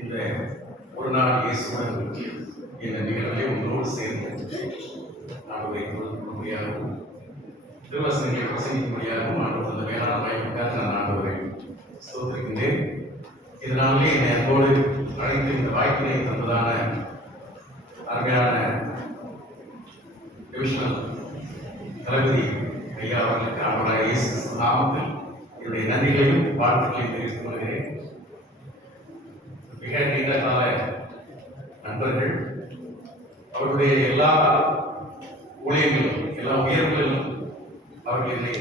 இந்த ஒரு நாள் இயேசுடன் என்ற நிகழ்வை உங்களோடு சேர்ந்து ஆண்டவரை தொழும்படியாகவும் திருவசனங்களை பிரசங்கிக்கும்படியாகவும் ஆண்டவர் அந்த மேலான வாய்ப்புக்காக நான் ஆண்டவரை ஸ்தோத்திரிக்கின்றேன். இதனாலே என்னை அன்போடு அழைத்து இந்த வாய்ப்பினை தந்ததான அருமையான டிவிஷனல் தளபதி ஐயா அவர்களுக்கு ஆண்டவராக இயேசு நாமத்தில் என்னுடைய நன்றிகளையும் வாழ்த்துக்களையும் தெரிவித்துக் கொள்கிறேன். மிக நீண்ட கால நண்பர்கள், அவருடைய எல்லா ஊழியர்களும் எல்லா உயர்வுகளிலும் அவர்கள் என்னை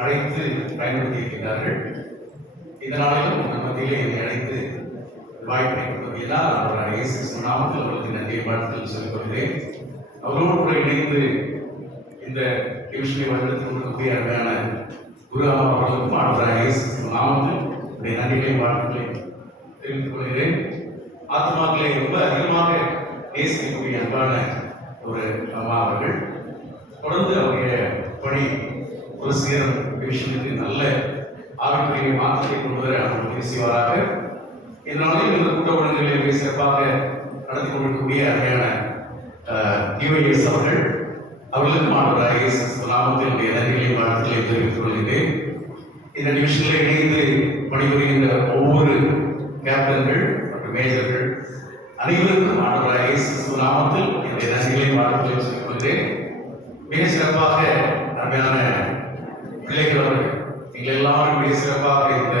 அழைத்து பயன்படுத்தி இருக்கின்றார்கள். இந்த நாளிலும் உங்கள் மத்தியிலே என்னை அழைத்து வாய்ப்பினை கொடுத்தபடியால் அவருடைய இயேசு நாமத்தில் அவர்களுக்கு நன்றியை வாழ்த்துக்கள் சொல்லிக் கொள்கிறேன். அவரோடு கூட இணைந்து இந்த டிவிஷனை வழிநடத்தி கொண்டிருக்கக்கூடிய அருமையான குரு அவர்களுக்கும் ஆண்டவராகிய இயேசு நாமத்தில் நன்றிகளையும் வாழ்த்துக்களையும் தெரிவித்துக் கொள்கிறேன். ஆத்மாக்களை ரொம்ப அதிகமாக நேசிக்கக்கூடிய அன்பான ஒரு அம்மா அவர்கள் தொடர்ந்து அவருடைய பணி ஒரு சேரம் டிவிஷனுக்கு நல்ல ஆவிக்குரிய மாற்றத்தை கொண்டு வர அவர்கள் பேசியவராக இதனாலே இந்த கூட்ட ஒழுங்குகளை சிறப்பாக நடத்தி கொண்டிருக்கக்கூடிய அருமையான டிவைஎஸ் அவர்களுக்கும் ஆண்டவராகிய இயேசு நாமத்தில் நன்றிகளையும் வாழ்த்துக்களையும் தெரிவித்துக் கொள்கிறேன். இந்த டிவிஷனில் இணைந்து பணிபுரிகின்ற ஒவ்வொரு கேப்டன்கள் மற்றும் மேஜர்கள் அனைவருக்கும் ஆண்டவராகிய இயேசு நாமத்தில் என்னுடைய நன்றிகளையும் வாழ்த்துக்களையும் சொல்லிக் கொள்கிறேன். மிக சிறப்பாக அருமையான பிள்ளைகள் அவர்கள் நீங்கள் எல்லாரும் மிக சிறப்பாக இந்த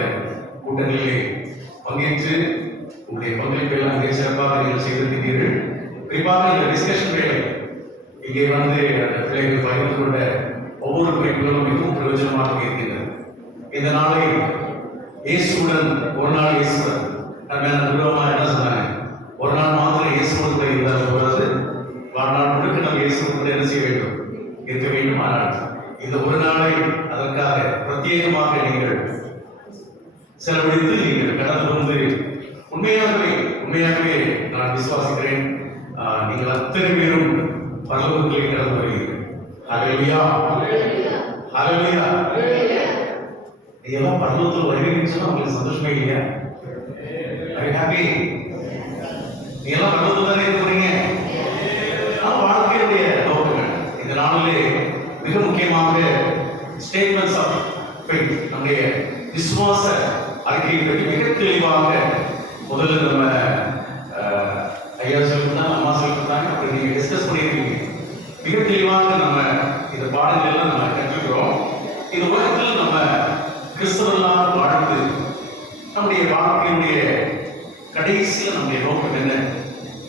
கூட்டங்களிலே பங்கேற்று உங்களுடைய பங்களிப்பை எல்லாம் மிக சிறப்பாக நீங்கள் செய்திருக்கிறீர்கள். குறிப்பாக இந்த டிஸ்கஷன் வேலை இங்கே வந்து அந்த பிள்ளைகள் பகிர்ந்து கொண்ட ஒவ்வொரு குறிப்புகளும் மிகவும் பிரயோஜனமாக இருக்கின்றன. இந்த நாளை இயேசுடன் ஒரு நாள் இயேசுடன் நம்ம துருவமா என்ன சொன்னாங்க, ஒரு நாள் மாத்திரம் இயேசுடன் கூட இருந்தால் போகிறது, வாழ்நாள் முழுக்க நம்ம இயேசுடன் என்ன செய்ய வேண்டும், இருக்க வேண்டும். ஆனால் இந்த ஒரு நாளை அதற்காக பிரத்யேகமாக நீங்கள் செலவழித்து நீங்கள் கடந்து வந்து உண்மையாகவே நான் விசுவாசிக்கிறேன், நீங்கள் அத்தனை பேரும் பரலோகத்திலே கடந்து வருகிறீர்கள். ஹல்லேலூயா, ஹல்லேலூயா. இதெல்லாம் பரலோகத்தில் வருவீங்கன்னு சொன்னா உங்களுக்கு சந்தோஷமே இல்லையா? Very happy. நீங்கெல்லாம் பரலோகத்தில் தானே இருக்கிறீங்க. வாழ்க்கையுடைய நோக்கங்கள் இந்த நாளிலே மிக முக்கியமாக ஸ்டேட்மெண்ட்ஸ் ஆஃப் ஃபெய்த், நம்முடைய விசுவாச அறிக்கையை பற்றி மிக தெளிவாக முதல்ல நம்ம ஐயா சொல்லிருந்தாங்க, அம்மா சொல்லிருந்தாங்க, அப்படி நீங்க டிஸ்கஸ் பண்ணியிருக்கீங்க. மிக தெளிவாக நம்ம இந்த பாடங்களெல்லாம் நம்ம கற்றுக்கிறோம். இந்த உலகத்தில் நம்ம கிறிஸ்தவர்களாக வாழ்ந்து நம்முடைய வாழ்க்கையினுடைய கடைசியில் நம்முடைய நோக்கம் என்ன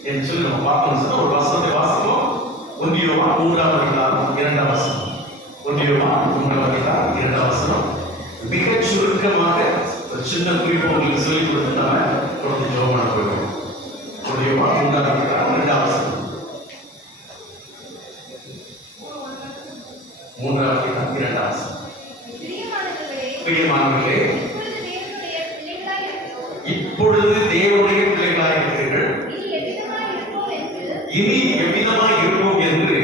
என்று சொல்லி நம்ம பார்க்கணும் சார். ஒரு வசனத்தை வாசிப்போம். 1 யோவான் 3ஆம் அதிகாரம் 2ஆம் வசனம். 1 யோவான் 3ஆம் அதிகாரம் 2ஆம் வசனம். மிக சுருக்கமாக ஒரு சின்ன குறிப்பு உங்களுக்கு சொல்லிக் கொடுத்து நம்ம தொடர்ந்து ஜெபம் போயிடுவோம். 1 யோவான் 3ஆம் அதிகாரம் 2ஆம் வசனம். 3ஆம் அதிகாரம் 2ஆம் வசனம். பிரியமானவர்களே, இப்பொழுது தேவனுடைய பிள்ளைகளாய் இருக்கிறீர்கள், இனி எவ்விதமாய் இருப்போம் என்று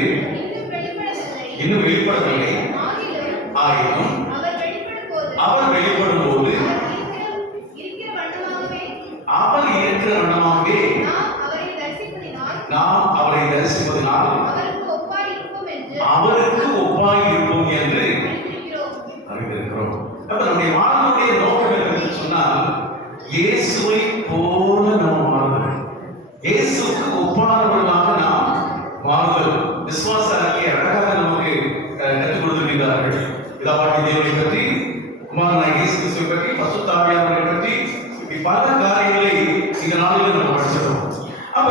இன்னும் வெளிப்படவில்லை. ஆயினும் அவர் வெளிப்படும் போது அவர் இருக்கிற வண்ணமாகவே நாம் அவரை தரிசிப்பதினால் அவருக்கு ஒப்பாய் இருப்போம் என்று அறிந்திருக்கிறோம். அப்ப நம்முடைய வாழ்க்கையுடைய நோக்கம் என்னன்னு சொன்னால் இயேசுவை போல நாம் மாறுதல், இயேசுக்கு ஒப்பானவர்களாக நாம் மாறுதல். விசுவாச அறிக்கையை அழகாக நமக்கு கற்றுக் கொடுத்திருக்கிறார்கள். பிதாவாகிய தேவனை பற்றி, குமாரனாகிய இயேசு கிறிஸ்துவை பற்றி, பரிசுத்த ஆவியானவரை பற்றி, இப்படி பல காரியங்களை இந்த நாளில் நம்ம படிச்சிருக்கோம். அப்ப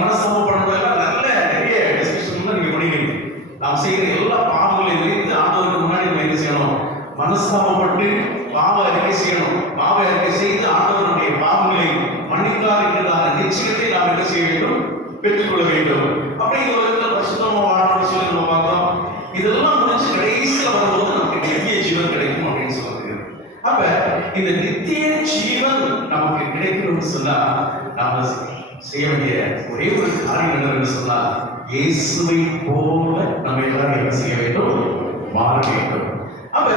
மனசமப்படுறதெல்லாம் நல்ல நிறைய டிஸ்கஷன்லாம் நீங்க பண்ணிக்கிறீங்க. நாம் செய்கிற எல்லா பாவங்களையும் நினைத்து ஆண்டவருக்கு முன்னாடி நம்ம என்ன செய்யணும், மனஸ்தாபப்பட்டு பாவ அறிக்கை செய்யணும். பாவ அறிக்கை செய்து ஆண்டவருடைய பாவங்களை மன்னித்தார் என்கிறதான நிச்சயத்தை நாம் என்ன செய்ய வேண்டும், பெற்றுக்கொள்ள வேண்டும். அப்படி இந்த உலகத்தில் பரிசுத்தமா வாழணும்னு சொல்லி நம்ம பார்த்தோம். இதெல்லாம் முடிச்சு கடைசியில் வரும்போது நமக்கு நித்திய ஜீவன் கிடைக்கும் அப்படின்னு சொல்லுது. அப்ப இந்த நித்திய ஜீவன் நமக்கு கிடைக்கணும்னு சொன்னா நாம செய்ய வேண்டிய ஒரே ஒரு காரியம் என்னன்னு சொன்னா இயேசுவை போல நம்ம எல்லாரும் என்ன செய்ய வேண்டும், மாற வேண்டும். அப்ப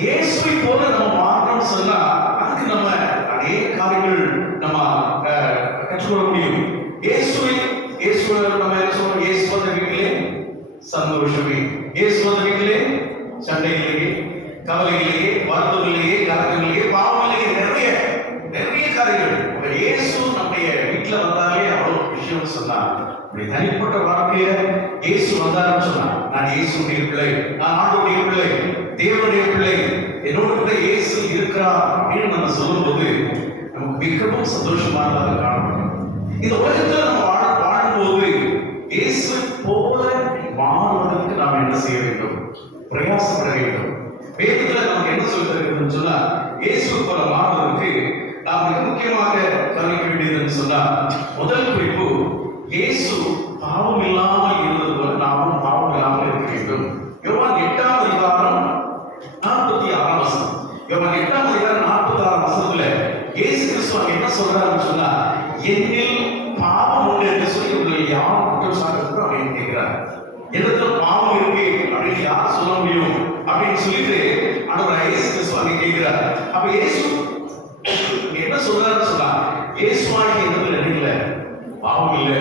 இயேசுவை போல நம்ம மாறணும்னு சொன்னா சந்தோஷமே. இயேசு வந்த வீட்டிலே சண்டைகளிலேயே, கவலைகளிலேயே, வருத்தங்களிலேயே, கலக்கங்களிலேயே, பாவங்களிலேயே நிறைய நிறைய காரியங்கள். இயேசு நம்முடைய வீட்டில் வந்தாலே அவ்வளவு விஷயம் சொன்னார். தனிப்பட்ட வாழ்க்கையில இயேசு வந்தாருன்னு சொன்னார். நான் இயேசுடைய பிள்ளை, நான் ஆண்டவருடைய பிள்ளை, தேவனுடைய பிள்ளை, என்னோட கூட இயேசு இருக்கிறார் அப்படின்னு நம்ம சொல்லும்போது நமக்கு மிகவும் சந்தோஷமானதாக காணப்படும். இந்த உலகத்தில் நம்ம வாழும்போது இயேசு போல மாறுவதற்கு நாம் என்ன செய்ய வேண்டும்? பிரயாசப்பட வேண்டும். வேதத்தில் நமக்கு என்ன சொல்லி தருகிறதுன்னு சொன்னா, இயேசு போல மாறுவதற்கு நாம் மிக முக்கியமாக கவனிக்க வேண்டியதுன்னு சொன்னா, முதல் குறிப்பு, இயேசு பாவம் இல்லாமல் இருந்தது போல நாமும் பாவம் இல்லாமல் இருக்க வேண்டும். யோவான் 8ஆம் அதிகாரம் 46ஆம் வசனம். யோவான் 8ஆம் அதிகாரம் 46ஆம் வசனத்துல இயேசு கிறிஸ்து என்ன சொல்றாருன்னு சொன்னா, என்னில் பாவம் உண்டு என்று சொல்லி உங்களை யார் குற்றம் சாட்டுறதுக்கு அப்படின்னு கேட்கிறார். இடத்துல பாவம் இருக்கு அப்படின்னு யார் சொல்ல முடியும் அப்படின்னு சொல்லிட்டு ஆண்டவர் இயேசு கிறிஸ்து கேட்கிறார். அப்ப இயேசு என்ன சொல்றாருன்னு சொன்னா, இயேசுவானி இடத்துல நினைக்கல, பாவம் இல்லை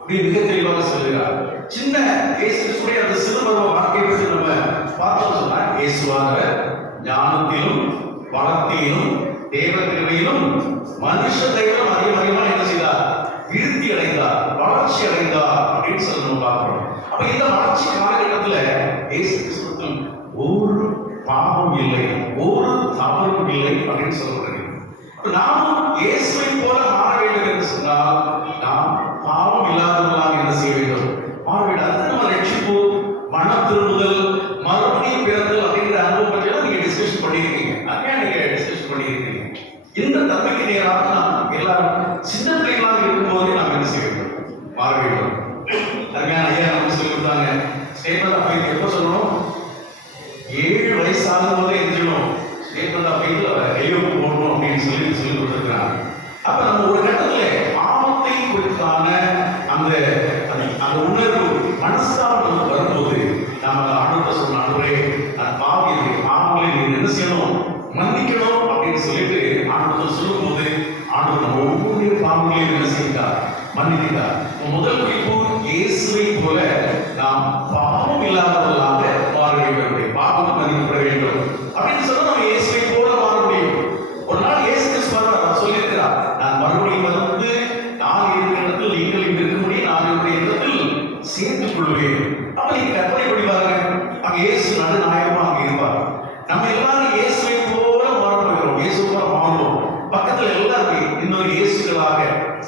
அப்படின்னு மிக தெளிவாக சொல்லுகிறார். சின்ன இயேசு கிறிஸ்துடைய அந்த சிறுபருவ வாழ்க்கையை பற்றி நம்ம பார்த்தோம் சொன்னா, இயேசுவாக ஞானத்திலும் வளர்த்தியிலும் தேவ கிருபையிலும் மனுஷ தெய்வம் அதிகமா என்ன செய்தார்? விருத்தி அடைந்தார், வளர்ச்சி அடைந்தார் அப்படின்னு சொல்லி நம்ம பார்க்கிறோம். அப்ப இந்த வளர்ச்சி காலகட்டத்துல இயேசு கிறிஸ்துவில் ஒரு பாவம் இல்லை, ஒரு தவறும் இல்லை அப்படின்னு சொல்லப்படுகிறது. நாமும் இயேசுவை போல மாற வேண்டும் என்று சொன்னால் நாம் பாவம் இல்லாதவர்களாக என்ன செய்ய வேண்டும்? மாற வேண்டும். அது நம்ம ரட்சிப்பு, மனம் திரும்புதல், மறுபடியும் பிறந்தல் அப்படிங்கிற அனுபவம் பற்றி நீங்க டிஸ்கஷன் பண்ணியிருக்கீங்க. அதையா நீங்க டிஸ்கஷன் பண்ணியிருக்கீங்க. இந்த தன்மைக்கு நேராக நாம் எல்லாரும் சின்ன பிள்ளைகளாக இருக்கும்போதே நாம் என்ன செய்ய வேண்டும்? மாற வேண்டும். அருமையான ஐயா நமக்கு சொல்லி கொடுத்தாங்க, ஸ்டேட்மெண்ட் ஆஃப் ஃபெய்த் எப்போ சொல்லணும்? 7 வயசாகும் போதே எழுதணும். ஸ்டேட்மெண்ட் ஆஃப் ஃபெய்த்ல கையொப்பு போடணும் அப்படின்னு சொல்லி கொடுத்துருக்காங்க. அப்ப நம்ம ஒரு கட்டத்துல பாவத்தை குறித்தான அந்த அந்த உணர்வு மனசால் நமக்கு வரும்போது நம்ம ஆண்டவர்கிட்ட சொல்லணும், ஆண்டவரே நான் பாவங்களை நீங்க என்ன செய்யணும்? மன்னிக்கணும் அப்படின்னு சொல்லிட்டு ஆண்டவர் சொல்லும் போது ஆண்டவர் நம்ம ஒவ்வொரு பாவங்களையும் என்ன செய்தார்? மன்னித்தார். முதல் குறிப்பு, இயேசுவை போல நாம் பாவம் இல்லாதவர்களாக மாற வேண்டும். பாவம் மன்னிக்கப்பட வேண்டும் அப்படின்னு சொன்னா நம்ம இயேசுவை போல மாற முடியும். ஒரு நாள் இயேசு கிறிஸ்து சொல்லியிருக்கிறார், நான் மறுபடியும் வந்து நான் இருக்கிற இடத்தில் நீங்கள் இருக்கும்படி நான் என்னுடைய இடத்தில் சேர்த்துக் கொள்வேன். அப்ப நீங்க கற்பனை பண்ணி பாருங்க, அங்க இயேசு நடுநாயகமா அங்க இருப்பார். நம்ம எல்லாரும் இயேசுவை போல மாற போகிறோம், இயேசு போல மாறுவோம். பக்கத்துல எல்லாருமே இன்னொரு இயேசுகளாக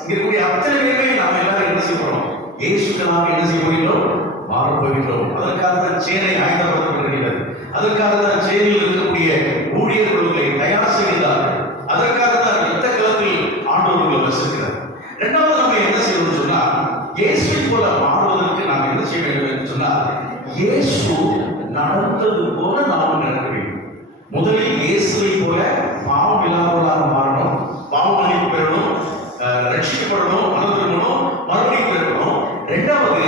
இருக்கக்கூடிய அத்தனை பேருமே நாம எல்லாரும் என்ன செய்யறோம்? இயேசுகளாக என்ன செய்ய போகிறோம்? மாற போகிறோம். அதற்காக தான் சேனை ஆயத்தப்படுத்தப்படுகிறது. அதற்காக தான் சேனையில் இருக்கக்கூடிய ஊழியர்களை தயார் செய்கிறார்கள். அதற்காக தான் யுத்த களத்தில் ஆண்டவர்கள் வசிக்கிறார். இரண்டாவது நம்ம என்ன செய்யணும்னு சொன்னா, இயேசுவை போல மாறுவதற்கு நாம் என்ன செய்ய வேண்டும் என்று சொன்னால், இயேசு நடந்தது போல நாம் நடக்க வேண்டும். முதலில் இயேசுவை போல பாவம் இல்லாதவர்களாக மாறணும், பாவம் மன்னிப்பு பெறணும், ரட்சிக்கப்படணும், மனம் திரும்பணும், மறுபடியும் பெறணும். இரண்டாவது,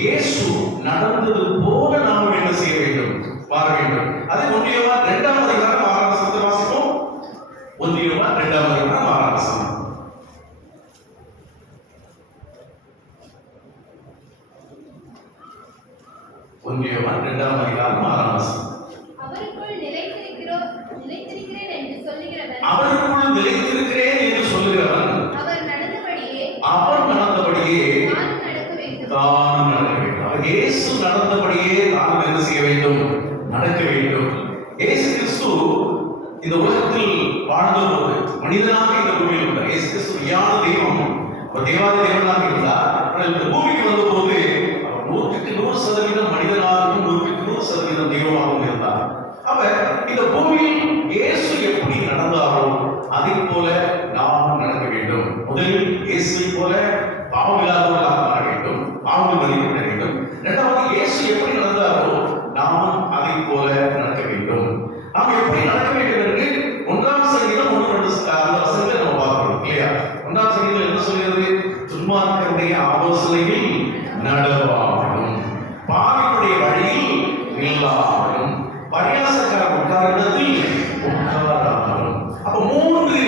இயேசு நடந்தது போல நாம் என்ன செய்ய வேண்டும்? மாற வேண்டும். அது 1 யோவான் 2ஆம் அதிகாரம் 6ஆம் வசனத்தை வாசிப்போம். 1 யோவான் 2ஆம் அதிகாரம் 6ஆம் வசனம். 1 யோவான் 2ஆம் அதிகாரம் 6ஆம் வசனம். அவருக்குள் நிலைத்திருக்கிறேன் என்று சொல்லுகிறவன் அவர் நடந்தபடியே தான் நடக்க வேண்டும். இயேசு நடந்தபடியே நாம் என்ன செய்ய வேண்டும்? நடக்க வேண்டும். இயேசு கிறிஸ்து இந்த உலகத்தில் வாழ்ந்தபோது மனிதனாக இந்த பூமியில் இருந்தார். இயேசு கிறிஸ்து ஞான தெய்வம், ஒரு தேவாதி தேவனாக இருந்தார். ஆனால் இந்த பூமிக்கு வந்தபோது அவர் 100% மனிதனாகவும் 100% தெய்வமாகவும் இருந்தார். அப்ப இந்த பூமியில் இயேசு எப்படி நடந்தாரோ அதை போல நாம் நடக்க வேண்டும். முதலில் இயேசுவை போல பாவம் இல்லாதவர்களாக மாற வேண்டும், பாவங்கள் மன்னிக்கப்பட வேண்டும். இரண்டாவது, இயேசு எப்படி நடந்தாரோ நாமும் அதை போல நடக்க வேண்டும். நாம் எப்படி நடக்க வேண்டும் என்று 1ஆம் சங்கீதம் 1-2 அந்த வசனங்களை நம்ம பார்க்கிறோம் இல்லையா? 1ஆம் சங்கீதம் என்ன சொல்கிறது? துன்மார்க்கருடைய ஆலோசனையில் நடவாமலும், பாவிகளுடைய வழியில் நில்லாமலும், பரியாசக்காரர் உட்கார்ந்ததில் உட்காராமலும். அப்ப 3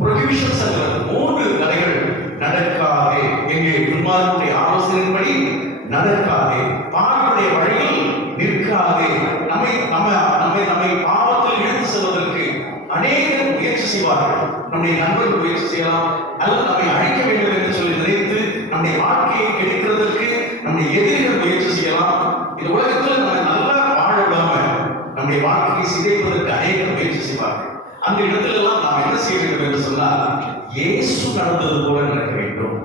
ப்ரொஹிபிஷன்ஸ், 3 தடைகள். நடக்காதே, எங்கே துன்மார்க்கருடைய ஆலோசனையின்படி நடக்க செய்வார்கள். நம்முடைய நண்பர்கள் முயற்சி செய்யலாம், அல்லது நம்மை அழிக்க வேண்டும் என்று சொல்லி நினைத்து நம்முடைய வாழ்க்கையை கெடுக்கிறதற்கு நம்முடைய எதிரிகள் முயற்சி செய்யலாம். இந்த உலகத்தில் நம்ம நல்லா வாழ விடாம நம்முடைய வாழ்க்கையை சிதைப்பதற்கு அநேக முயற்சி செய்வார்கள். அந்த இடத்துல எல்லாம் நாம் என்ன செய்ய வேண்டும் என்று சொன்னால், இயேசு நடந்தது போல நடக்க வேண்டும்.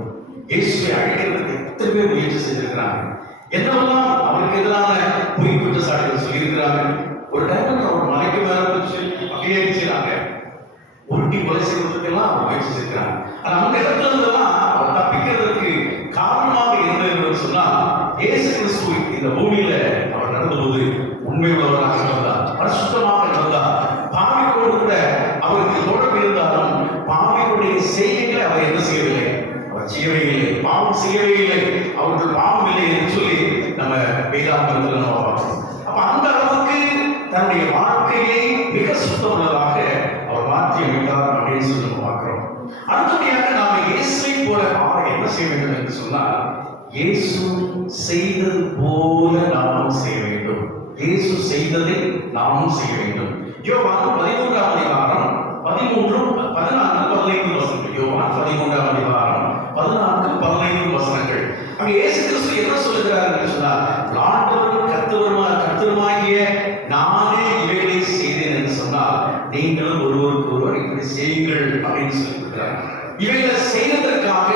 இயேசுவை அழிக்கிறதுக்கு எத்தனை பேர் முயற்சி செய்திருக்கிறாங்க, என்னவெல்லாம் அவருக்கு எதிரான பொய் குற்றச்சாட்டுகள் சொல்லியிருக்கிறாங்க. ஒரு டைம் அவர் மலைக்கு மேல வச்சு அப்படியே செய்யறாங்க, உருட்டி கொலை செய்வதற்கெல்லாம் அவர் முயற்சி செய்கிறாங்க. ஆனா அந்த இடத்துல இருந்தெல்லாம் அவர் தப்பிக்கிறதுக்கு காரணமாக இருந்தது என்று சொன்னால், இயேசு கிறிஸ்து இந்த பூமியில அவர் நடந்தபோது உண்மை உள்ளவராக நடந்தார், பரிசுத்தமாக நடந்தார். பாவிகளோடு கூட அவருக்கு தொடர்பு இருந்தாலும் பாவிகளுடைய செய்கைகளை அவர் என்ன செய்யவில்லை, அவர் செய்யவே இல்லை, பாவம் செய்யவே இல்லை, அவர்கள் பாவம் இல்லை என்று சொல்லி நம்ம வேதாந்தத்தில் நம்ம பார்க்கிறோம். அப்ப அந்த அளவுக்கு தன்னுடைய வாழ்க்கையை மிக சுத்தமுள்ளதாக அவர் மாற்றி அமைத்தார் அப்படின்னு சொல்லி நம்ம பார்க்கிறோம். அடுத்தபடியாக நாம இயேசுவை போல மாற என்ன செய்ய வேண்டும் என்று சொன்னால், இயேசு செய்தது போல நாமும் செய்ய வேண்டும். இயேசு செய்ததை நாமும் செய்ய வேண்டும். யோவான் 13ஆம் அதிகாரம் 13-14 வசனங்கள். யோவான் 13ஆம் அதிகாரம் 14-15 வசனங்கள். அங்கே இயேசு கிறிஸ்து என்ன சொல்லுகிறார் என்று சொன்னால், ஆண்டவரும் கர்த்தருமாகிய நானே இவைகளை செய்தேன் என்று சொன்னால், நீங்களும் ஒருவருக்கு ஒருவர் இப்படி செய்யுங்கள் அப்படின்னு சொல்லியிருக்கிறார். இவைகளை செய்வதற்காக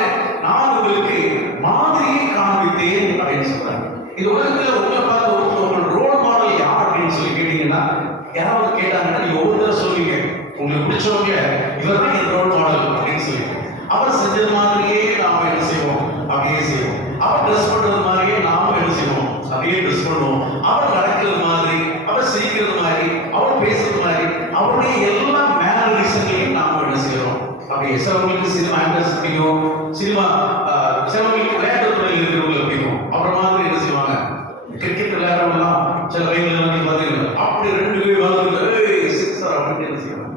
நான் உங்களுக்கு மாதிரியை காண்பித்தேன் அப்படின்னு சொல்றாங்க. இந்த உலகத்துல உங்களை பார்த்து ஒரு ரோல் மாடல் யார் அப்படின்னு சொல்லி கேட்டீங்கன்னா, யாராவது கேட்டாங்கன்னா நீங்க ஒவ்வொருத்தர சொல்லுவீங்க, உங்களுக்கு பிடிச்சவங்க இவர் தான் என் ரோல் மாடல் அப்படின்னு சொல்லுவீங்க. அவர் செஞ்சது மாதிரியே நாம என்ன செய்வோம், அப்படியே செய்வோம். அவர் ட்ரெஸ் பண்றது மாதிரியே நாம என்ன செய்வோம், அப்படியே ட்ரெஸ் பண்ணுவோம். அவர் நடக்கிறது மாதிரி, அவர் சிரிக்கிறது மாதிரி, அவர் பேசுறது மாதிரி, அவருடைய எல்லா மேனரிசங்களையும் நாம என்ன செய்யறோம். அப்படியே சிலவங்களுக்கு சினிமா ஆக்டர்ஸ் பிடிக்கும், சிலவங்களுக்கு விளையாட்டுத்துறையில் இருக்கிறவங்களுக்கு பிடிக்கும். அவர் மாதிரி என்ன செய்வாங்க, கிரிக்கெட் விளையாடுறவங்கலாம் சில வயதில் பார்த்தீங்கன்னா அப்படி 2 பேர் வந்து சிக்ஸர் அப்படின்னு என்ன செய்வாங்க.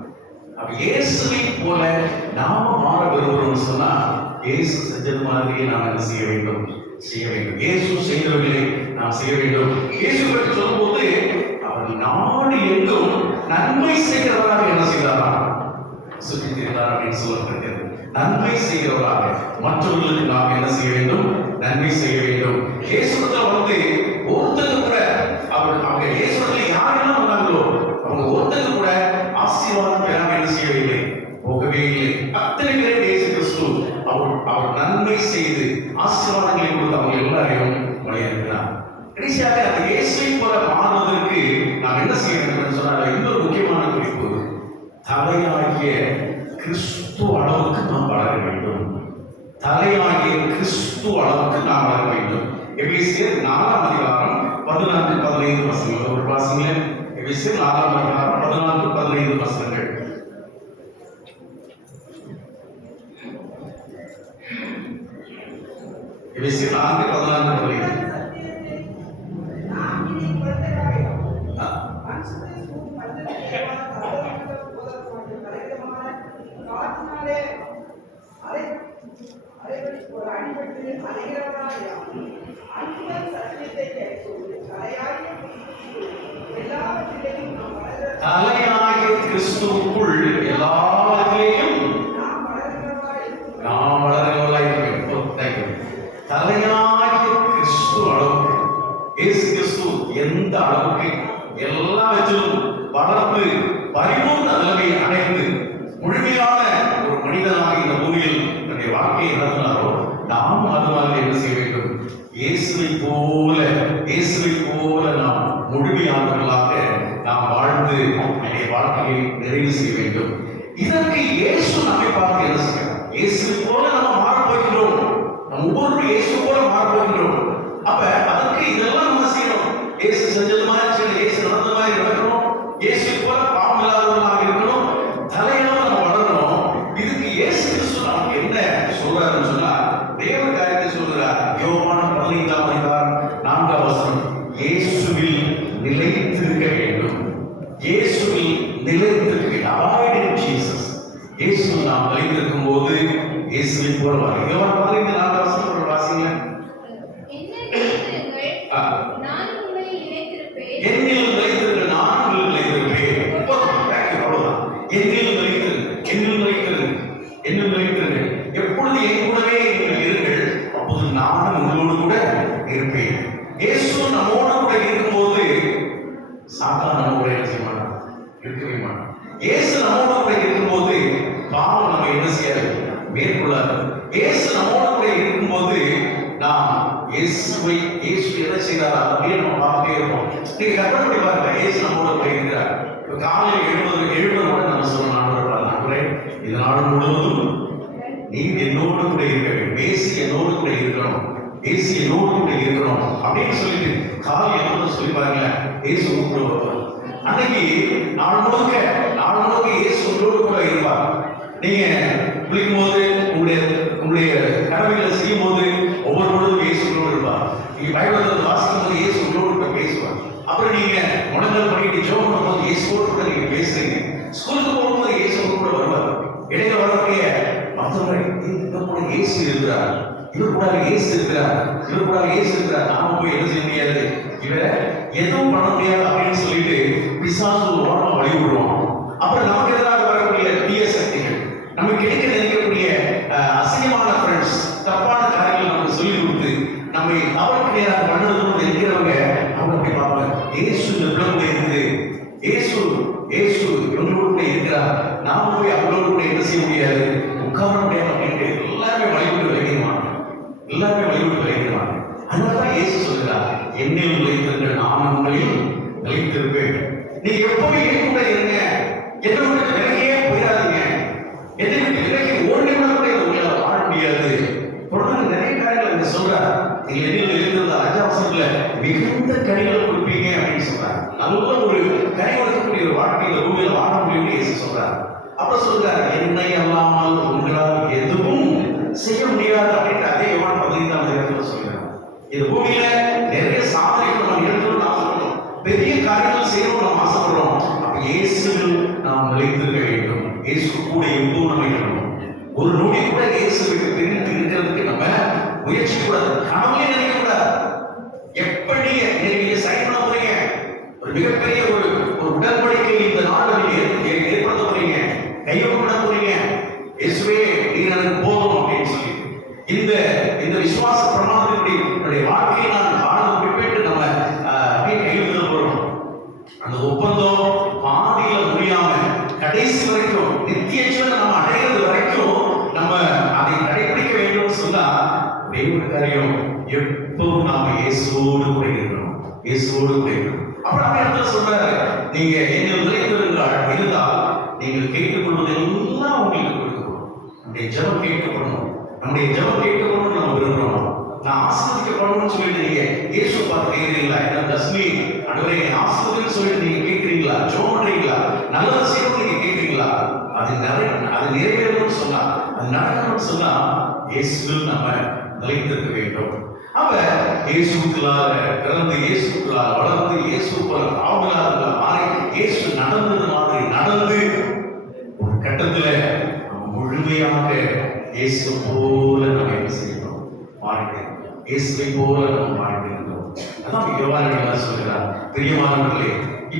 அப்ப இயேசுவை போல நாம மாற விரும்புகிறோம்னு சொன்னா, இயேசு செஞ்சது மாதிரியே நாம் என்ன செய்ய வேண்டும், செய்ய வேண்டும். இயேசு செய்தவர்களை நாம் செய்ய வேண்டும். இயேசு பற்றி சொல்லும்போது, அவர் நாடு எங்கும் நன்மை செய்கிறவராக என்ன செய்தாரா, சுற்றி திரிந்தார் அப்படின்னு சொல்லப்படுகிறது. நன்மை செய்கிறவராக மற்றவர்களுக்கு நாம் என்ன செய்ய வேண்டும், நன்மை செய்ய வேண்டும். இயேசுவிடத்தில் வந்து ஒருத்தர் கூட அவங்க இயேசுவிடத்தில் யாரெல்லாம் வந்தாங்களோ அவங்க ஒருத்தர் கூட ஆசீர்வாதம் பெறாம என்ன செய்யவில்லை, போகவே இல்லை. அத்தனை பேரை இயேசு கிறிஸ்து அவர் நன்மை செய்து ஆசீர்வாதங்களை கொடுத்து அவங்க எல்லாரையும் வழியிருக்கிறார். கடைசியாக அந்த இயேசுவை போல மாறுவதற்கு நாம் என்ன செய்ய வேண்டும் என்று சொன்னால், இன்னொரு முக்கியமான குறிப்பு, தலையாகிய கிறிஸ்து அளவுக்கு நாம் வளர வேண்டும். தலையாகிய கிறிஸ்து அளவுக்கு நாம் வளர வேண்டும். எபேசியர் 4ஆம் அதிகாரம் 14-15 வசனங்கள். ஒரு வாசிங்க. எபேசியர் 4ஆம் அதிகாரம் 14-15 வசனங்கள். எபேசியர் 4:14-15. தலையாகிய கிறிஸ்துவுக்குள் எல்லாவற்றிலேயும் நாம் வளர்கிறவர்களாய் இருக்க வேண்டும். தலையாகிய கிறிஸ்து அளவுக்கு, இயேசு கிறிஸ்து எந்த அளவுக்கு எல்லாவற்றிலும் வளர்ந்து பரிபூர்ண நிலையை அடைந்து முழுமையான ஒரு மனிதனாக இந்த பூமியில் தன்னுடைய வாழ்க்கையை நடத்தினாரோ, நாம் அது மாதிரி என்ன செய்ய வேண்டும், இயேசுவை போல நாம் முழுமையானவர்களாக நாம் வாழ்ந்து நம்முடைய வாழ்க்கையை நிறைவு செய்ய வேண்டும். இதற்கு இயேசு நம்மை பார்த்து என்ன செய்யணும், இயேசுவை போல நம்ம மாறப்போகிறோம். நம்ம ஒவ்வொருவரும் இயேசு போல மாறப்போகிறோம். அப்ப அதற்கு இதெல்லாம் நம்ம செய்யணும். இயேசு செஞ்சது மாதிரி செய்யணும், இயேசு நடந்த மாதிரி நடக்கணும், இயேசு போல பாவம் இல்லாதவர்களாக இருக்கணும், தலையாக நம்ம வளரணும். இதுக்கு இயேசு கிறிஸ்து நமக்கு என்ன சொல்றாருன்னு சொன்னா, தேவ காரியத்தை சொல்றார். யோவான் 15ஆம் அதிகாரம் 4ஆம் வசனம், இயேசுவில் நிலைத்திருக்க வேண்டும். இயேசுவில் நிலைத்திருக்க வேண்டும். Abide in Jesus. இயேசுவில் நாம் நிலைத்திருக்கும் போது இயேசுவை போல வர. யோவான் 15:4 வசனம் வாசிங்க. என்னில் நிலைத்திருக்க நான் உங்களில் நிலைத்திருப்பேன். அவ்வளவுதான். என்னில் நிலைத்திருக்க. என்னும் நிலைத்திருங்கள். எப்பொழுது என் கூடவே நீங்கள் இருங்கள், அப்போது நானும் உங்களோடு கூட இருப்பேன். இயேசு நம்மோடு கூட இருக்கும்போது சாத்தான் நம்ம கூட என்ன செய்ய மாட்டான், இருக்கவே மாட்டான். இயேசு நம்மோடு கூட இருக்கும்போது பாவம் நம்ம என்ன செய்யாது, மேற்கொள்ளாது. இயேசு நம்மோடு கூட இருக்கும்போது நாம் இயேசு என்ன செய்யறாரா அப்படியே நம்ம பார்த்துட்டே இருப்போம். நீங்க கற்பனை பண்ணி பாருங்க, இயேசு நம்மோட கூட இருக்கிறார். காலையில் எழுபதோட நம்ம சொல்லணும், ஆண்டவரே இந்த நாள் முழுவதும் நீ என்னோடு கூட இருக்க வேண்டும், இயேசு என்னோடு கூட இருக்கணும், இயேசு என்னோடு கூட இருக்கணும் அப்படின்னு சொல்லிட்டு காலையில் எழுபது சொல்லி பாருங்களேன், இயேசு கூட வருவார். அன்னைக்கு நாள் முழுக்க இயேசு உங்களோடு கூட இருப்பார். நீங்க குளிக்கும் போது உங்களுடைய கடமைகளை செய்யும் போது ஒவ்வொரு பொழுதும் இயேசு உங்களோடு இருப்பார். நீங்க பைபிள் வாசிக்கும் போது இயேசு உங்களோடு கூட பேசுவார். அப்புறம் நீங்க முடங்கல் பண்ணிட்டு ஜெபம் பண்ணும்போது இயேசுவோடு கூட நீங்க பேசுறீங்க. ஸ்கூலுக்கு போகும்போது இயேசு கூட வருவார். இடையில வரக்கூடிய மற்றவர்கள் இந்த கூட இயேசு இருக்கிறார், இவர் கூட இயேசு இருக்கிறார், நாம போய் என்ன செய்ய முடியாது, இவரை எதுவும் பண்ண முடியாது அப்படின்னு சொல்லிட்டு பிசாசு ஓரமா வழி விடுவோம். அப்புறம் நமக்கு எதிராக வரக்கூடிய தீய சக்திகள், நமக்கு கிடைக்க நினைக்கக்கூடிய அசிங்கமான ஃப்ரெண்ட்ஸ், தப்பான காரியங்கள் நமக்கு சொல்லிக் கொடுத்து நம்மை தவறுக்கு நேராக பண்ணுறதுன்னு இருக்கிறவங்க அவங்க அப்படி பார்ப்பாங்க. இயேசு இந்த பிள்ளைங்க இருக்குது, இயேசு இவங்களோடு கூட இருக்கிறார், நாம போய் அவங்களோடு கூட என்ன செய்ய முடியாது, உட்கார முடியாது அப்படின்ட்டு எல்லாருமே வழிவிட்டு விளைவிடுவாங்க. அதனாலதான் இயேசு சொல்கிறார், என்னில் நிலைத்திருங்கள், நான் உங்களில் நிலைத்திருப்பேன். நீங்க எப்பவுமே என் கூட இருங்க, என்னை விட்டு விலகியே போயிடாதீங்க. என்னை விட்டு விலகி ஒரு நிமிடம் கூட உங்களால வாழ முடியாது. தொடர்ந்து நிறைய காரியங்கள் அங்க சொல்றார். நீங்க என்னில் நிலைத்திருந்தா 5ஆம் வசனத்துல மிகுந்த கனிகளை கொடுப்பீங்க அப்படின்னு சொல்றாரு. நல்ல ஒரு கனி கொடுக்கக்கூடிய ஒரு வாழ்க்கையில பூமியில வாழ முடியும்னு இயேசு சொல்றார். அப்புறம் சொல்றாரு, என்னை அல்லாமல் உங்களால் எதுவும் செய்ய முடியாது அப்படின்னு அதே யோவான் 15 சொல்றாரு. இந்த பூமியில நிறைய சாதனைகள் நம்ம எடுத்துட்டு ஆசைப்படுறோம், பெரிய காரியங்கள் செய்யணும் நம்ம ஆசைப்படுறோம். அப்ப இயேசுவில் நாம் நிலைத்திருக்க வேண்டும். இயேசு கூட எப்பவும் நம்ம இருக்கணும். ஒரு நொடி கூட இயேசுவுக்கு பிரிந்து இருக்கிறதுக்கு நம்ம முயற்சி கூடாது, கனவுலே நினைக்க கூடாது. எப்படி நீங்க சைன் பண்ண போறீங்க, ஒரு மிகப்பெரிய ஒரு உடன்படிக்கை இந்த நாளில் ஏற்படுத்த போறீங்க, கையொப்பமிட போறீங்க. இயேசுவே நீ எனக்கு போதும் அப்படின்னு சொல்லி இந்த விசுவாச பிரமாணத்தினுடைய வாழ்க்கையை நான் வாழ்ந்து குறிப்பிட்டு நம்ம அப்படியே கையெழுத்த போறோம். அந்த ஒப்பந்தம் பாதியில முடியாம கடைசி வரைக்கும் நித்திய ஜீவனை நம்ம அடைகிறது வரைக்கும் நம்ம அதை கடைபிடிக்க வேண்டும் சொன்னா ஒரே ஒரு காரியம், எப்பவும் நாம இயேசுவோடு கூட இருக்கணும், இயேசுவோடு கூட இருக்கணும். அப்புறம் அந்த இடத்துல சொல்றாரு, நீங்க என்னில் நிலைத்திருந்தால் நீங்கள் கேட்டுக்கொள்வது எல்லாம் உங்களுக்கு கொடுக்கப்படும். நம்முடைய ஜெபம் கேட்கப்படணும், நம்ம விரும்புறோம். நான் ஆசீர்வதிக்கப்படணும்னு சொல்லிட்டு நீங்க இயேசு பார்த்து கேட்கிறீங்களா, என்ன தஸ்மி அன்றுவரே ஆசீர்வதின்னு சொல்லிட்டு நீங்க கேட்கிறீங்களா, ஜெபம் பண்றீங்களா, நல்லது செய்யணும்னு நீங்க கேட்கிறீங்களா, அது நிறைவேறணும்னு சொன்னா, அது நடக்கணும்னு சொன்னா இயேசுவில் நம்ம நிலைத்திருக்க வேண்டும். அப்ப இயேசுக்குள்ளாக பிறந்து, இயேசுக்குள்ளாக வளர்ந்து, இயேசுக்குள்ள ஆவலாக மாறி, இயேசு நடந்தது மாதிரி நடந்து ஒரு கட்டத்துல முழுமையாக இயேசு போல நம்ம என்ன செய்யணும், மாறிட்டோம். இயேசுவை போல நம்ம மாறிட்டோம். அதான் யோவான் சொல்கிறார், பிரியமானவர்களே,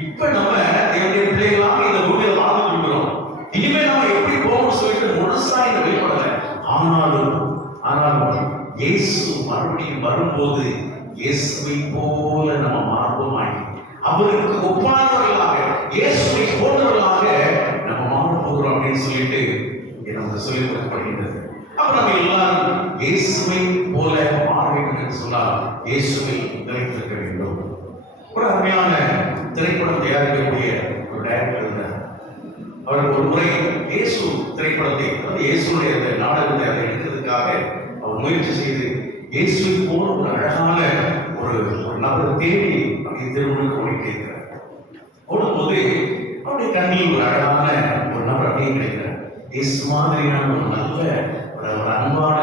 இப்ப நம்ம என்னுடைய பிள்ளைகளாக இந்த பூமியில வாழ்ந்துட்டு இருக்கிறோம். இனிமே நம்ம எப்படி போகணும்னு சொல்லிட்டு முழுசா இந்த வெளிப்படல. ஆனாலும் இயேசு மறுபடியும் வரும்போது இயேசுவை போல நம்ம மாறுவோமாகி அவருக்கு ஒப்பானவர்களாக, இயேசுவை போன்றவர்களாக நம்ம மாற போகிறோம் அப்படின்னு சொல்லிட்டு நமக்கு சொல்லிக் கொடுக்கப்படுகின்றது. அப்ப நம்ம எல்லாரும் இயேசுவை போல மாற வேண்டும் என்று சொன்னால் இயேசுவை நிலைத்திருக்க வேண்டும். ஒரு அருமையான திரைப்படம் தயாரிக்கக்கூடிய ஒரு டைரக்டர் இருந்தார். அவர் ஒரு முறை இயேசு திரைப்படத்தை, இயேசுடைய நாடகத்தை அதை எடுக்கிறதுக்காக அவர் முயற்சி செய்து இயேசுவை போல ஒரு அழகான ஒரு நபரை தேடி அப்படி திருமணம் ஓடிக்கிறார். ஓடும்போது அவருடைய கண்ணில் ஒரு அழகான ஒரு நபர் அப்படியே கிடைக்கிறார். இயேசு மாதிரியான ஒரு நல்ல ஒரு அன்பான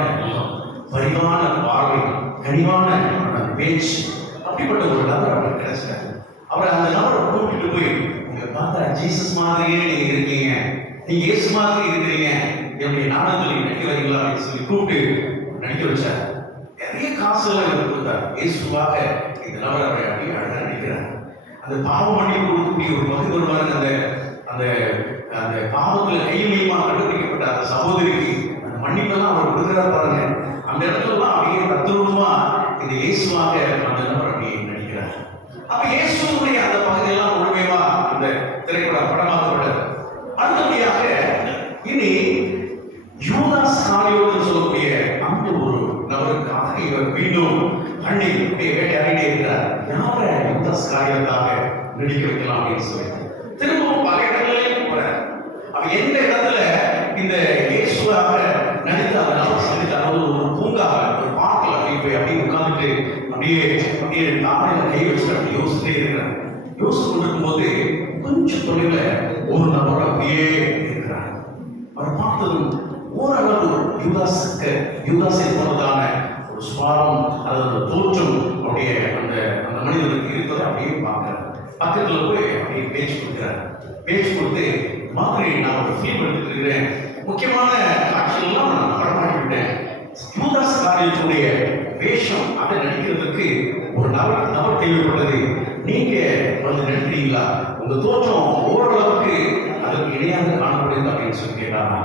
பரிவான பார்வை, கனிவான பேச்சு, அப்படிப்பட்ட ஒரு நபர் அவருக்கு கிடைச்சார். அவர் அந்த நபரை கூப்பிட்டு போய், உங்களை பார்த்தா ஜீசஸ் மாதிரியே நீங்க இருக்கீங்க, நீங்க இயேசு மாதிரி இருக்கிறீங்க, என்னுடைய நாடகத்தில் நடிக்க வரீங்களா அப்படின்னு சொல்லி கூப்பிட்டு நடிக்க வச்சார். நிறைய காசுலாம் இவர் கொடுத்தார். இயேசுவாக இந்த நபர் அவரை அப்படியே அழகாக நடிக்கிறார். அந்த பாவம் பண்ணி கொடுக்கக்கூடிய ஒரு பகுதி வருவாங்க. அந்த அந்த பாவத்தில் கையுமையுமா கண்டுபிடிக்கப்பட்ட அந்த சகோதரிக்கு அந்த மன்னிப்பெல்லாம் அவர் கொடுக்குறா பாருங்க. அந்த இடத்துலலாம் அப்படியே தத்துவமா இந்த இயேசுவாக அந்த நபர் அப்படியே நடிக்கிறார். அப்ப இயேசுடைய அந்த பகுதியெல்லாம் முழுமையா அந்த திரைப்படம் படமாக்கப்பட்டது. அடுத்தபடியாக இனி யூதாஸ் காரியோத்து சொல்லக்கூடிய அந்த ஒரு நபருக்காக இவர் மீண்டும் கண்ணை வேட்டையாடிட்டே இருக்கிறார். யாரை யூதாஸ் காரியத்தாக நடிக்க வைக்கலாம் அப்படின்னு சொல்லி திரும்பவும் பல இடங்களிலே போறார். அவ எந்த இடத்துல இந்த இயேசுவாக நடித்த அந்த நபர் சந்தித்தார், ஒரு பூங்காவை ஒரு பார்க்கல அப்படி போய் அப்படியே உட்கார்ந்துட்டு அப்படியே அப்படியே நாளையில கை வச்சுட்டு அப்படி யோசிச்சுட்டே இருக்கிறார். யோசிச்சு கொண்டிருக்கும் போது கொஞ்சம் தொலைவில் ஒரு நபர் அப்படியே இருக்கிறார். அவர் பார்த்ததும் ஓரளவு யூதாஸை போனதான ஒரு சுவாரம் அதோட தோற்றம் அப்படியே அந்த அந்த மனிதனுக்கு இருப்பதை அப்படியே பார்க்கிறார். பக்கத்துல போய் அப்படியே பேச்சு கொடுக்கிறார். பேச்சு கொடுத்து மாதிரி நான் ஒரு ஃபிலிம் எடுத்துக்கிறேன், முக்கியமான காட்சிகள்லாம் நான் படமாக்கி விட்டேன். யூதாஸ் காரியத்துடைய வேஷம் அதை நடிக்கிறதுக்கு ஒரு நபர் தேவைப்பட்டது, நீங்க வந்து நடிக்கிறீங்களா? உங்க தோற்றம் ஓரளவுக்கு அதற்கு இணையாக காணப்படுது அப்படின்னு சொல்லி கேட்டாரா.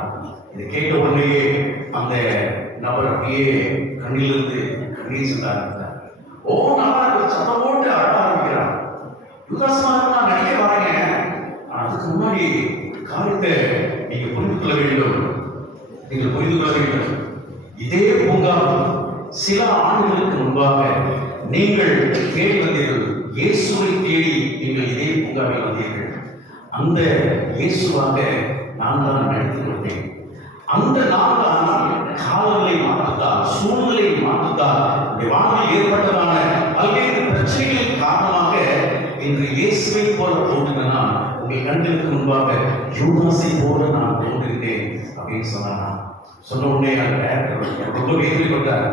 இதை கேட்ட உடனேயே அந்த நபர் அப்படியே கண்ணிலிருந்து கண்ணீர் செல்ல ஆரம்பித்தார். ஓ நல்லா சத்தம் போட்டு அழ ஆரம்பிக்கிறார். யுதாசமாக நான் நடிக்க வரேங்க, அதுக்கு முன்னாடி காரியத்தை நீங்க புரிந்து கொள்ள வேண்டும். நீங்கள் புரிந்து கொள்ள வேண்டும், இதே பூங்கா சில ஆண்டுகளுக்கு முன்பாக நீங்கள் தேடி வந்தீர்கள். இயேசுவை தேடி நீங்கள் இதே பூங்காவில் வந்தீர்கள். அந்த இயேசுவாக நான் தான் நடித்து கொண்டேன். அந்த நாள் தான் காலங்களை மாற்றத்தால், சூழ்நிலை மாற்றத்தால், வாழ்வில் ஏற்பட்டதான பல்வேறு பிரச்சனைகளின் காரணமாக இன்று இயேசுவை போல தோன்றினா உங்கள் கண்களுக்கு முன்பாக யூதாஸை போல நான் தோன்றினேன் அப்படின்னு சொன்னானா. சொன்ன உடனே அந்த டைரக்டர் ரொம்ப வேதனைப்பட்டார்.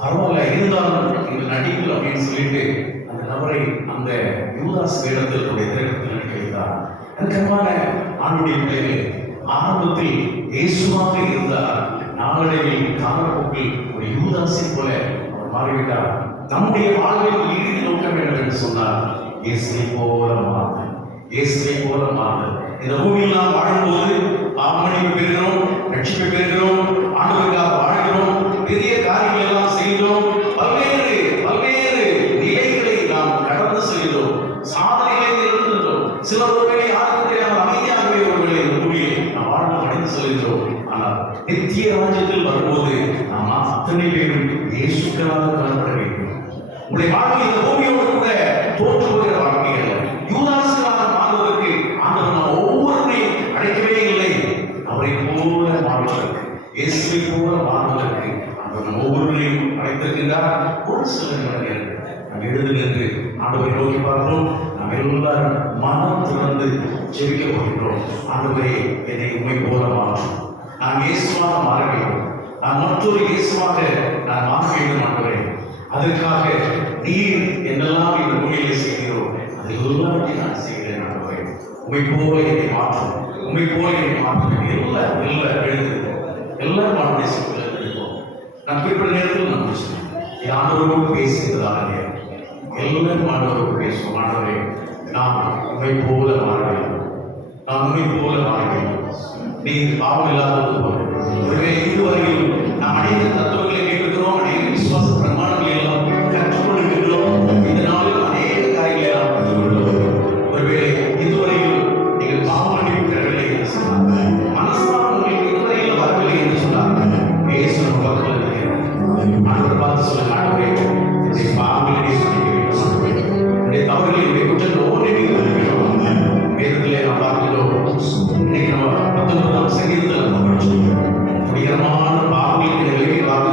பரவாயில்ல, இருந்தாலும் நீங்கள் நடிக்கல் அப்படின்னு சொல்லிட்டு அந்த நபரை அந்த யூதாஸ் வேடத்தில் திரைப்படத்தில் நடிக்க வைத்தார். அதுக்கமான ஆண்டுடைய பிள்ளைகள் ஆரம்பத்தில் இயேசுவாக இருந்தார், நாளடைவில் காலப்போக்கில் ஒரு யூதாஸை போல அவர் மாறிவிட்டார். நம்முடைய வாழ்வில் இறுதி நோக்கம் என்று சொன்னார், இயேசுவை போல மாறுதல், இயேசுவை போல மாறுதல். இந்த பூமியில் நாம் வாழும்போது பாவமன்னிப்பு பெறுகிறோம், ரட்சிப்பை பெறுகிறோம், ஆண்டவருக்காக வாழ்கிறோம், பெரிய காரியங்கள் எல்லாம் செய்கிறோம், பல்வேறு பல்வேறு நிலைகளை நாம் கடந்து செல்கிறோம், சாதனைகளை எழுந்துகிறோம். சிலர் ஒருவேளை யாருக்கு தெரியாமல் அமைதியாகவே ஒருவேளை பூமியை நாம் வாழ்ந்து அடைந்து செல்கிறோம். ஆனால் நித்திய ராஜ்யத்தில் வரும்போது நாம் அத்தனை பேரும் இயேசுக்களாக காணப்பட வேண்டும். உங்களுடைய வாழ்க்கை இந்த பூமியோடு கூட தோற்று போகிற வாழ்க்கைகள் யூதாஸாக மாறுவதற்கு ஆண்டவர் நாம் ஒவ்வொருவரையும் அழைக்கவே இல்லை. அவரை போல வாழ்வதற்கு, இயேசுவை போல வாழ்வதற்கு ஆண்டவர் நம் ஒவ்வொருவரையும் அழைத்திருக்கின்றார். ஒரு சில நிமிடங்கள் நாம் எழுந்து நின்று ஆண்டவரை நோக்கி பார்ப்போம். நாம் எல்லாரும் மனம் திறந்து ஜெபிக்க போகின்றோம். ஆண்டவரே, என்னை உண்மை போல மாற்றும், நான் இயேசுவாக மாற வேண்டும், நான் மற்றொரு இயேசுவாக நான் மாற வேண்டும். ஆண்டவரே, அதற்காக நீர் என்னெல்லாம் இந்த பூமியிலே செய்கிறோம் அதெல்லாம் நான் செய்கிறேன். ஆண்டவரே, உண்மை போல என்னை மாற்றும், உண்மை போல என்னை மாற்றும். எல்லாம் எழுது எல்லாரும் ஆண்டுடைய சொல்ல எழுதுவோம். நான் குறிப்பிட்ட நேரத்தில் நான் பேசுவேன், ஆண்டவரோடு பேசுகிறதான நேரம் எல்லாரும் ஆண்டவரோடு பேசுவோம். ஆண்டவரே, நான் உண்மை போல மாற வேண்டும், நான் உண்மை போல மாற வேண்டும். நீர் பாவம் இல்லாதது போல இதுவரையில் நாம் அநேக தத்துவங்களை கேட்கிறோம், அநேக விசுவாச பிரமாணங்களை எல்லாம் கற்றுக்கொள்கிறோம். இந்த நாளில் அநேக காரியங்களை நாம் கற்றுக்கொள்கிறோம். ஒருவேளை இதுவரையில் நீங்கள் பாவம் மன்னிப்பு பெறவில்லை என்று சொன்னார்கள், மனசாரம் உங்களுக்கு இதுவரையில் வரவில்லை என்று சொன்னார்கள், இயேசு பக்கத்தில் இருக்கிறார். ஆண்டவர் பார்த்து சொல்ல, ஆண்டவரே, என்னுடைய பாவங்களை சொல்லிக்க வேண்டும், என்னுடைய தவறுகளை குற்றங்கள் ஒவ்வொன்றையும் வேதத்திலே நாம் பார்க்கிறோம். இன்னைக்கு நம்ம 19ஆம் சங்கீதத்தில் படிச்சோம், உயரமான பாவங்களுக்கு நிலையை பார்த்து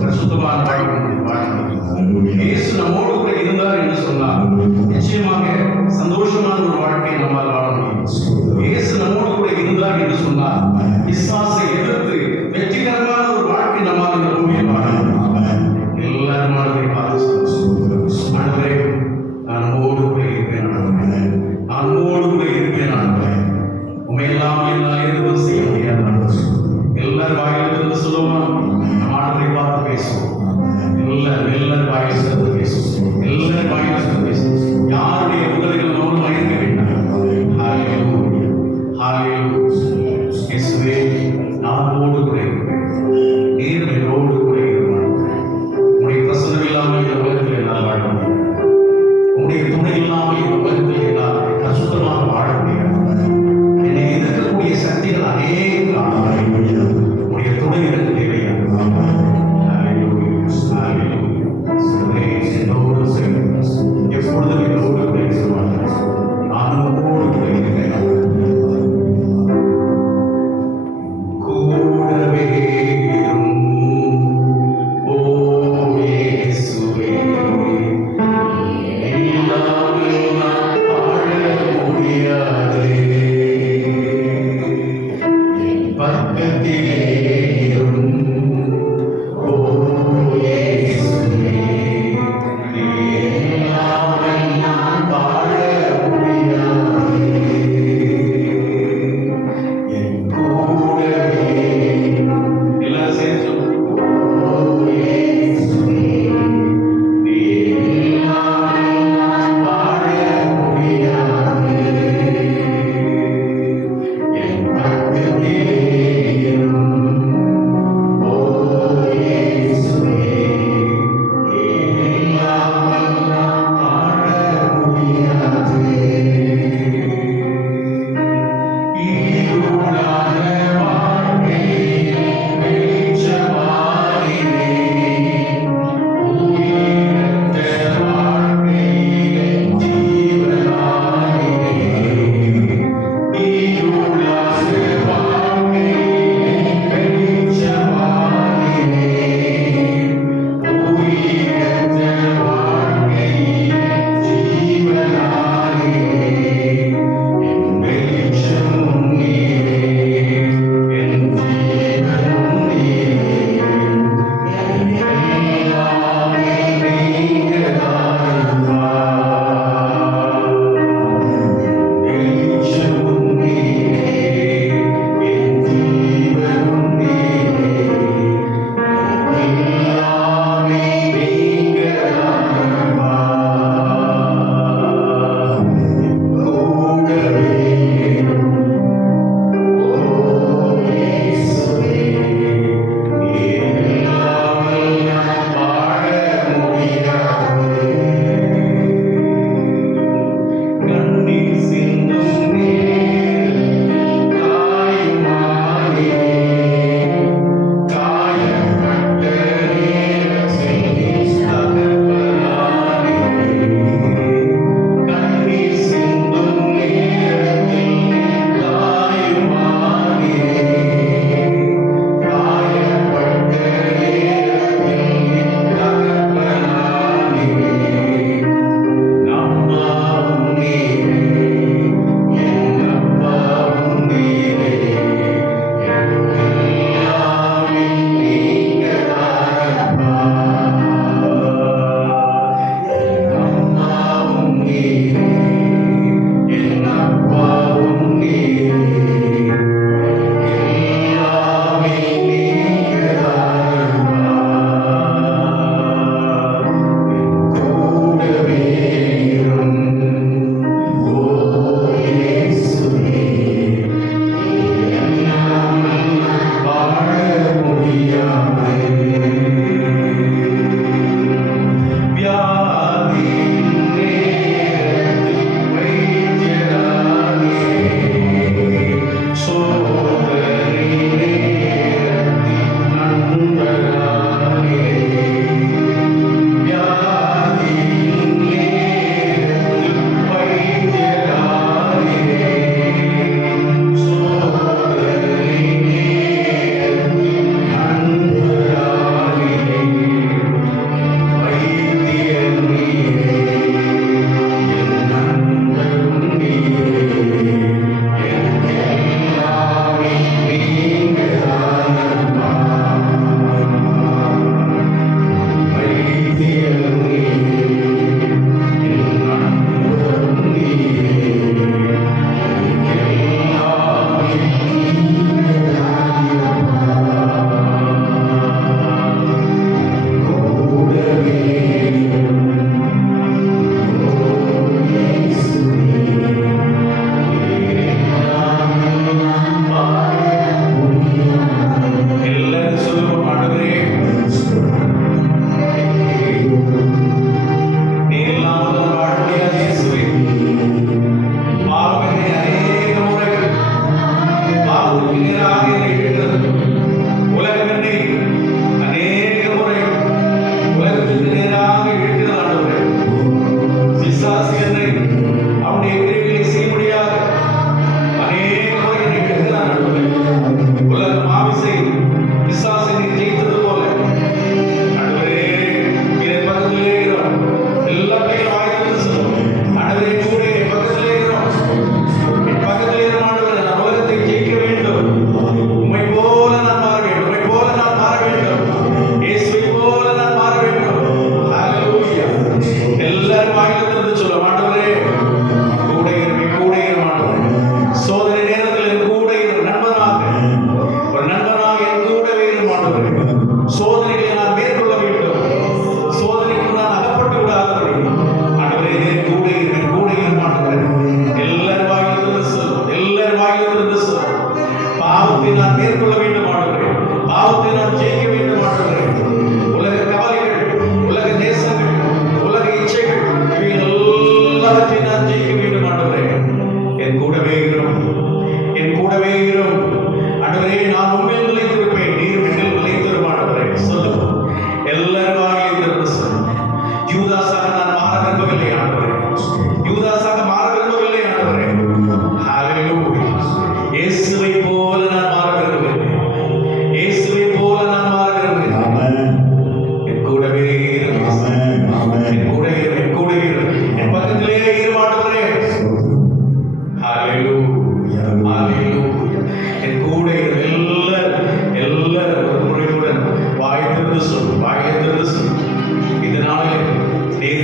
பரிசுத்தமான வாழ்க்கை வாழ முடியும். இயேசு நம்மோடு கூட இருந்தார் என்று சொன்னால் நிச்சயமாக சந்தோஷமான ஒரு வாழ்க்கையை நம்மால் வாழ முடியும். இயேசு நம்மோடு கூட இருந்தார் என்று சொன்னால் பிசாசை எதிர்த்து வெற்றிகரமான ஒரு வாழ்க்கை நம்மால் இந்த பூமியில் வாழ முடியும். எல்லாரும் ஆண்டவரை பார்த்து ஆண்டவரே, நான் உம்மோடு கூட இருப்பேன் ஆண்டவரே, நான் உம்மோடு கூட இருப்பேன் ஆண்டவரே, உண்மை எல்லாம் என்னால் எதுவும் செய்ய முடியாது ஆண்டவரே. எல்லாரும் வாயிலிருந்து சொல்லுவோமா? நம்ம ஆண்டவரை பார்த்து பேசுவோம். எல்லாரும் வாயில் சேர்ந்து பேசுவோம். எல்லாரும் வாயில் சேர்ந்து பேசுவோம். யாருடைய உதவிகள் மௌனமாக இருக்க வேண்டாம். ஹல்லேலூயா, ஹல்லேலூயா. இயேசுவே, நான் உம்மோடு கூட இருப்பேன். நீர் என்னோடு கூட இருப்பான். உம்முடைய பிரசன்னம் இல்லாமல் இந்த உலகத்தில் என்னால் வாழ முடியாது. உம்முடைய துணை இல்லாமல் இந்த உலகத்தில் என்னால் பரிசுத்தமாக வாழ முடியாது. என்னை எதிர்க்கக்கூடிய சக்திகள் அநேகம் உடைய துணை எனக்கு தேவையா? ஹல்லேலூயா, ஹல்லேலூயா. என்னோடு சேர்ந்து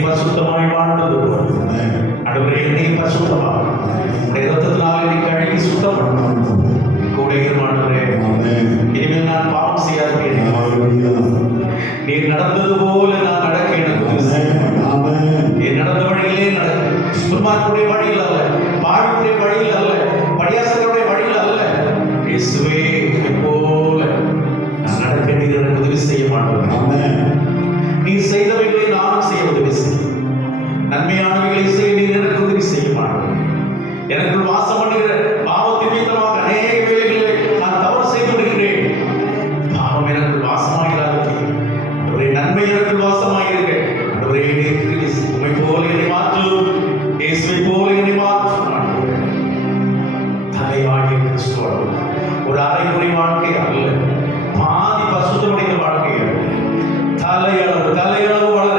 பரிசுத்தமாய் வாழ்ந்தது ஆண்டவரே, என்னை பரிசுத்தமாக உடைய இரத்தத்தினால் என்னை கழுவி சுத்தம் கூட இருமாண்டவரே. இனிமேல் நான் பாவம் செய்யாதேன். நீர் நடந்தது போல நான் நடக்க எனக்கு என் நடந்த வழியிலே நடக்க, துன்மார்க்குடைய வழியில் அல்ல, பாவியுடைய வழியில் அல்ல, பரியாசகருடைய வழியில் அல்ல. இயேசுவே, போல நான் நடக்க நீர் எனக்கு உதவி செய்ய மாட்டேன். நீர் செய்தவைகளை நானும் செய்ய உதவி செய்ய, நன்மையானவைகளை செய்ய நீர் எனக்கு உதவி செய்ய மாட்டேன். எனக்குள் வாசம் பண்ணுகிற பாவத்தின் மீதமாக அநேக வேளைகளிலே நான் தவறு செய்து விடுகிறேன். பாவம் எனக்குள் வாசமாகிறார்கள், நன்மை எனக்குள் வாசமாயிருக்க. உம்மை போல என்னை மாற்றும், இயேசுவை போல என்னை மாற்றும். தலையாகிய கிறிஸ்துவோடு ஒரு அரைகுறை வாழ்க்கை அல்ல, பாதி பரிசுத்தமடைந்த வாழ்க்கை அல்ல, தலையளவு வளர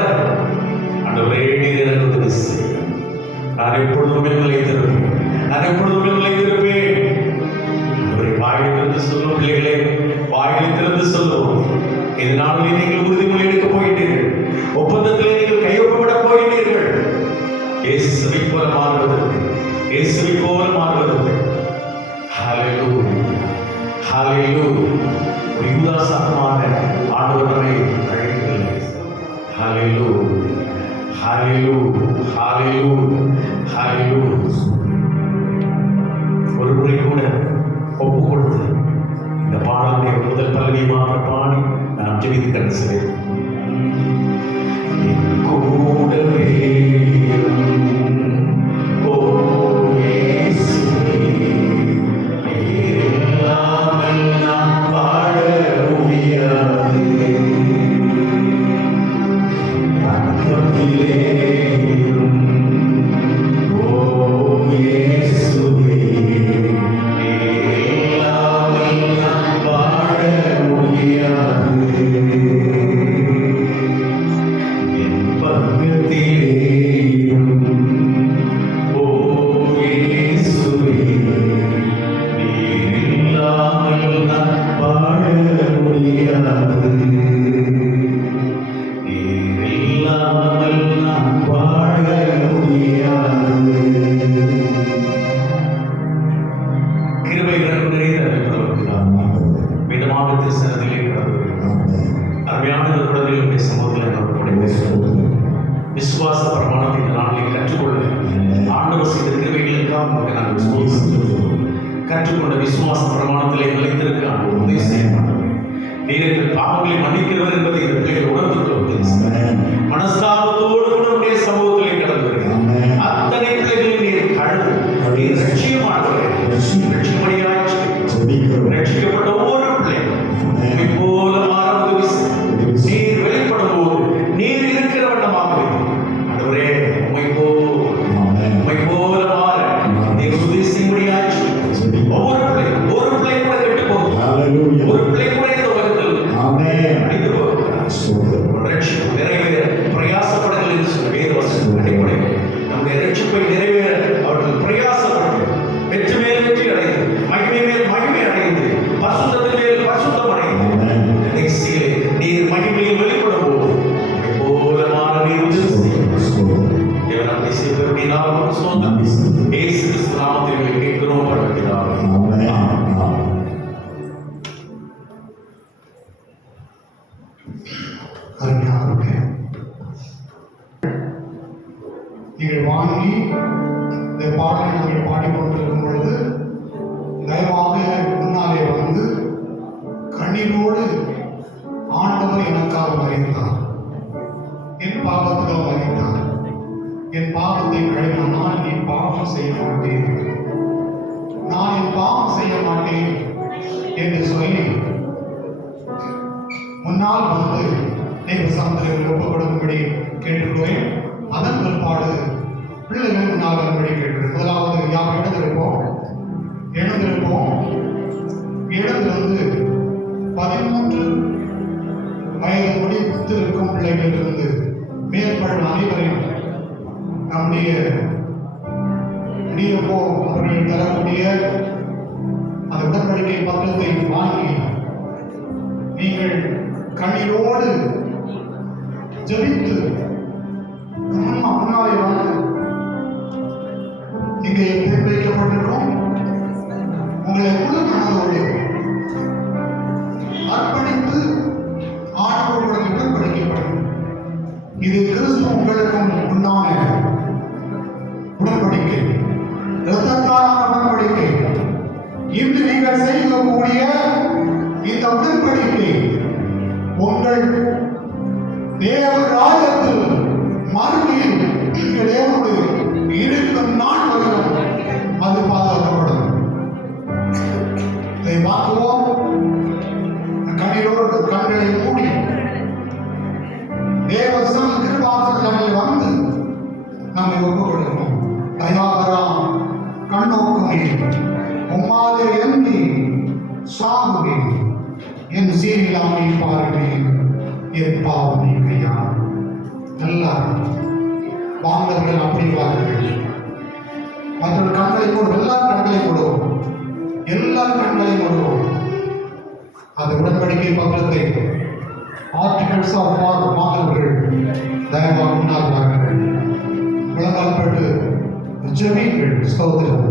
ஆண்டவரே நீர் எனக்கு உதவி செய்ய. நான் எப்பொழுதும் நிலைத்திருப்பேன், நான் எப்பொழுதும் நிலைத்திருப்பேன். ஆண்டவரே, வாயில் திறந்து சொல்லும் பிள்ளைகளே, வாயில் திறந்து சொல்லுவோம். இதனாலே நீங்கள் உறுதிமொழி எடுக்க போயிட்டீர்கள், ஒப்பந்தத்திலே நீங்கள் கையொப்பமிட போயிட்டீர்கள். இயேசுவை போல மாறுவதற்கு, இயேசுவை போல மாறுவதற்கு. ஹல்லேலூயா, ஹல்லேலூயா. ஒரு யூதாசாரமாக ஆண்டவர் நம்மை அழைக்கவில்லை. ஹல்லேலூயா, ஹல்லேலூயா, ஹல்லேலூயா, ஹல்லேலூயா. ஒரு முறை கூட ஒப்பு கொடுத்து இந்த பாடலுடைய முதல் பல்லவியமாக பாடி நாம் ஜெபித்து கடந்து செல்வோம். கூடவே ஓ இயேசுவே, நீர் இல்லாமல் நான் வாழ முடியாது. பக்கத்திலே ஓ இயேசுவே, நீர் இல்லாமல் நான் வாழ முடியாது. விசுவாச பிரமாணத்தை இந்த நாளில் கற்றுக்கொள்ள ஆண்டவர் செய்த கிருபைகளுக்காக நமக்கு நாங்கள் கற்றுக்கொண்ட விசுவாச பிரமாணத்திலே நிலைத்திருக்க ஆண்டவர் உதவி செய்ய மாட்டோம். நீர் எங்கள் பாவங்களை மன்னிக்கிறவர் என்பதை இந்த பிள்ளைகள் உணர்ந்து கொள்ள மனஸ்தாபத்தோடு கூட உடைய சமூகத்திலே கடந்து வருகிறேன். அத்தனை பிள்ளைகளில் நீர் கழுவு, நீர் ரட்சியமானவர்கள், ரட்சிக்கப்பட்ட ஒவ்வொரு பிள்ளை போல மாற உதவி செய்ய. நீர் வெளிப்படும் போது நீர் இருக்கிற வண்ணமாக ஆண்டவரே, உம்மை போல மாற நீர் உதவி செய்ய முடியாது. ஒவ்வொரு பிள்ளை கூட கெட்டு போகும், ஒரு பிள்ளை கூட இந்த உலகத்தில் அழிந்து போகும். ரட்சிப்பு நிறைவேற பிரயாசப்படுங்கள் என்று சொன்ன வேத வசனம் அடிப்படையில் நம்முடைய ரட்சிப்பை நிறைவேற அவர்கள் பிரயாசப்பட்டு வெற்றி மேல் வெற்றி அடைந்து, மகிமை மேல் மகிமை அடைந்து, பரிசுத்தத்தின் மேல் பரிசுத்தம் அடைந்து, கடைசியிலே நீர் மகிமையில் வெளிப்படும் போது போல மாற நீர் உதவி செய்யும். தேவன் நம்மை செய்தவருடைய நாமம் சொந்தம் இயேசு கிறிஸ்து நாமத்தில் கேட்கிறோம். பரமபிதாவே, நீங்கள் வாங்கி இந்த பாடலை நாங்கள் பாடிக்கொண்டிருக்கும் பொழுது தயவாக முன்னாலே வந்து கண்ணீரோடு ஆண்டவர் எனக்காக மரித்தார், என் பாவத்துக்காக மரித்தார், என் பாவத்தை கழுவினார், நான் என் பாவம் செய்ய மாட்டேன், நான் என் பாவம் செய்ய மாட்டேன் என்று சொல்லி முன்னால் வந்து தேவ சமூகத்தில் ஒப்புக்கொடுக்கும்படி கேட்டுக்கொள்வேன். அதன் பிற்பாடு பிள்ளைகள் முன்னால் வரும்படி கேட்கிறேன். முதலாவது யார் எழுந்திருப்போம், எழுந்திருந்து 13 வயது முடித்து இருக்கும் பிள்ளைகளிலிருந்து மேற்பட்ட அனைவரையும் நம்முடைய டிஎஃப்ஓ அவர்கள் தரக்கூடிய அந்த உடன்படிக்கை பத்திரத்தை வாங்கி நீங்கள் கண்ணீரோடு ஜெபித்து முன்னாலே வந்து இங்கே பேர் வைக்கப்பட்டிருக்கோம். உங்களை முழு மனதோடு அர்ப்பணித்து ஆண்டவருடன் உடன்படிக்கப்படும். இது கிறிஸ்து உங்களுக்கும் உண்டான உடன்படிக்கை, இரத்தத்தாலான உடன்படிக்கை. இன்று நீங்கள் செய்யக்கூடிய இந்த உடன்படிக்கை உங்கள் தேவ ராஜ்யத்தில் மறுமையில் நீங்கள் தேவனோடு இருக்கும் நாள் வரையும் அது பாதுகாக்கப்படும். இதை பார்க்குவோம். கண்ணீரோடு கண்களை மூடி தேவ கிருபாசனங்களில் வந்து நம்மை ஒப்புக் கொடுக்கிறோம். தயாகராம் கண்ணோக்குமே உம்மாலே எண்ணி சாகுவே என் சீரிலாமை பாருமே என் பாவம் நீக்கையா. எல்லாரும் வாங்கவர்கள் அப்படி வாருங்கள். மற்ற கண்களை மூடும், எல்லாரும் கண்களை மூடுவோம், எல்லாரும் கண்களை மூடுவோம். அந்த உடன்படிக்கை பத்திரத்தை ஆர்டிகல்ஸ் ஆஃப் வாங்கவர்கள் தயவாக முன்னால் வாருங்கள். முழங்கால்பட்டு ஜெபிங்கள். ஸ்தோத்திரம்.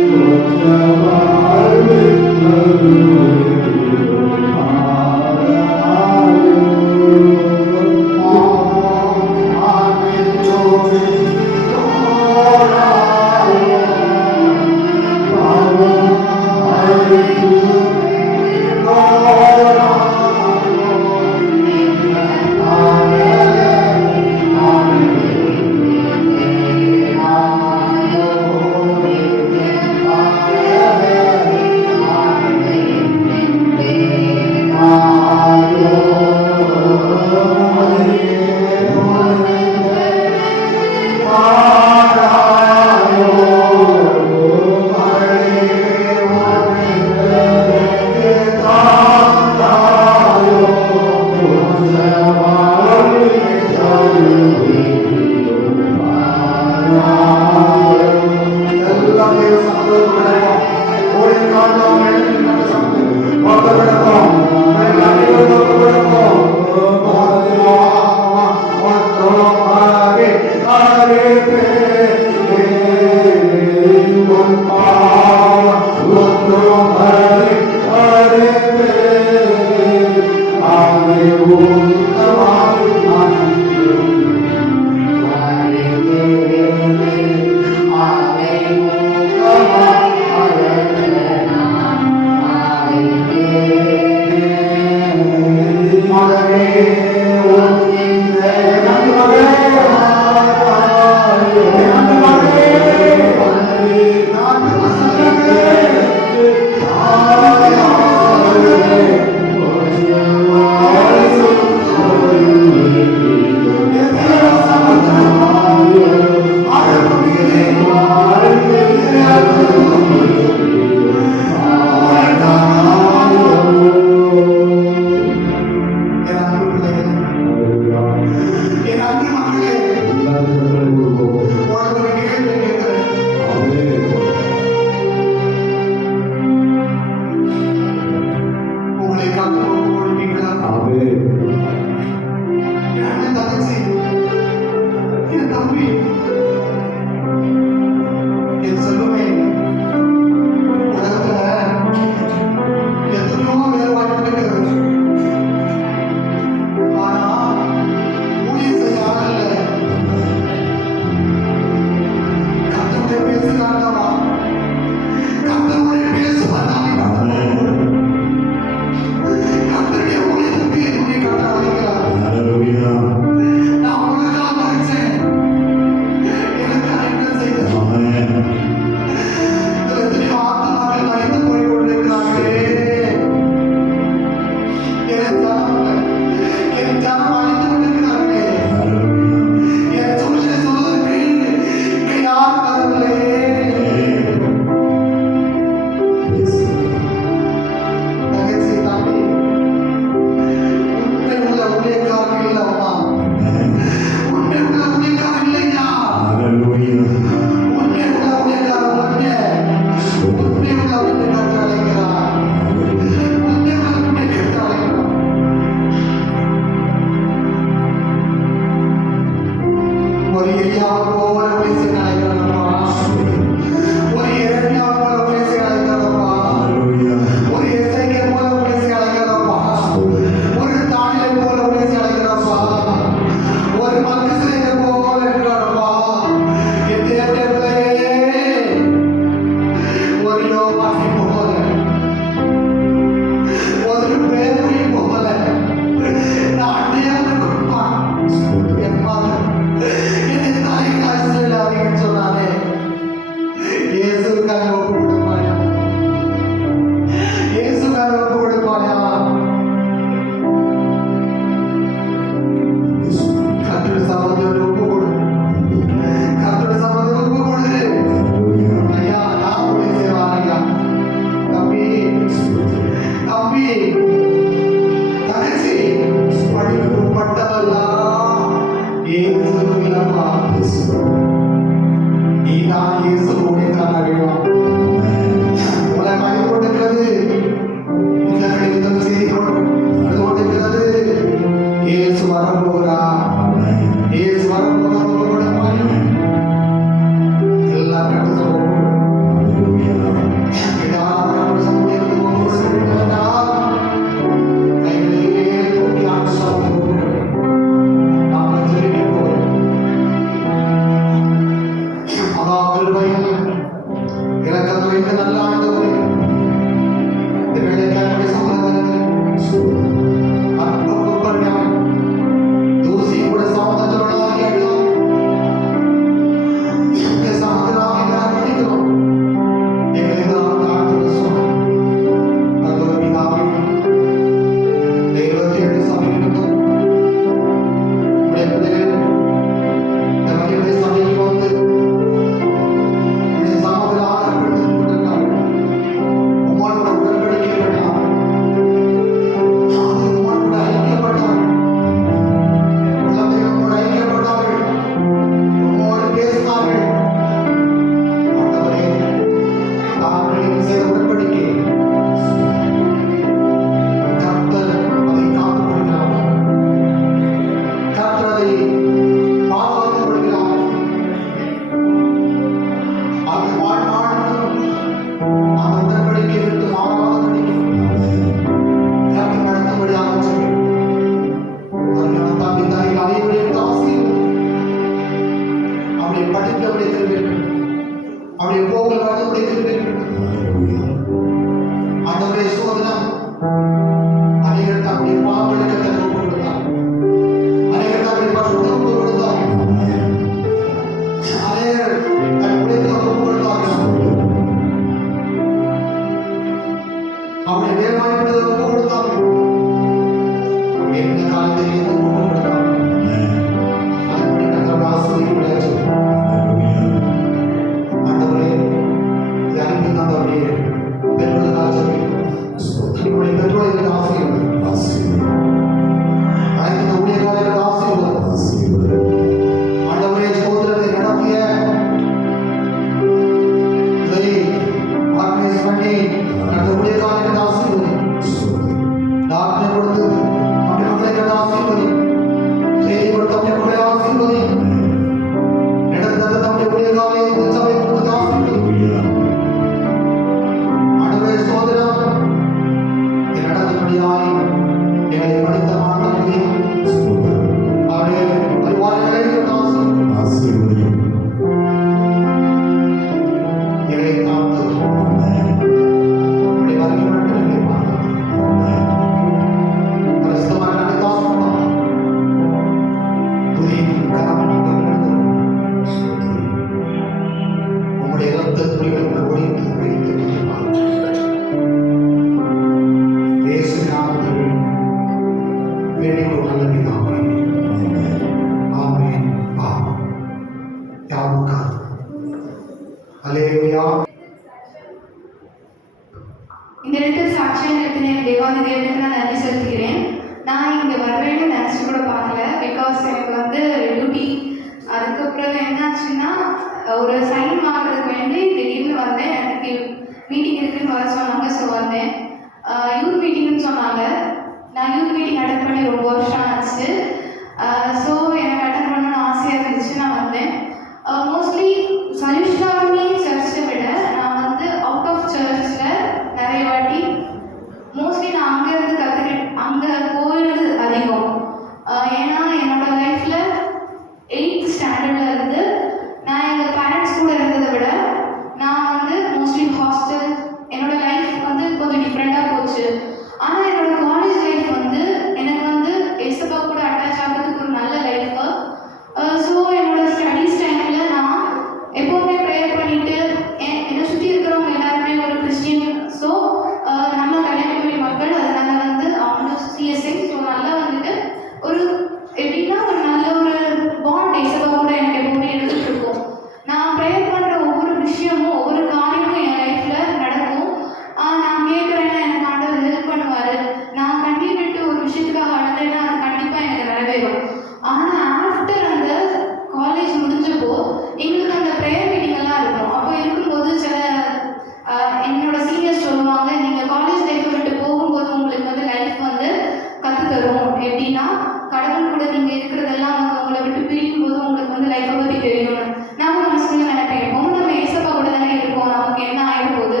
லைஃப்பை பற்றி தெரியும். நான் மனசுக்குள்ள நினைப்பேன், எப்பவும் நம்ம ஏசப்பா கூட தானே இருக்கோம், நமக்கு என்ன ஆயிடும் போது,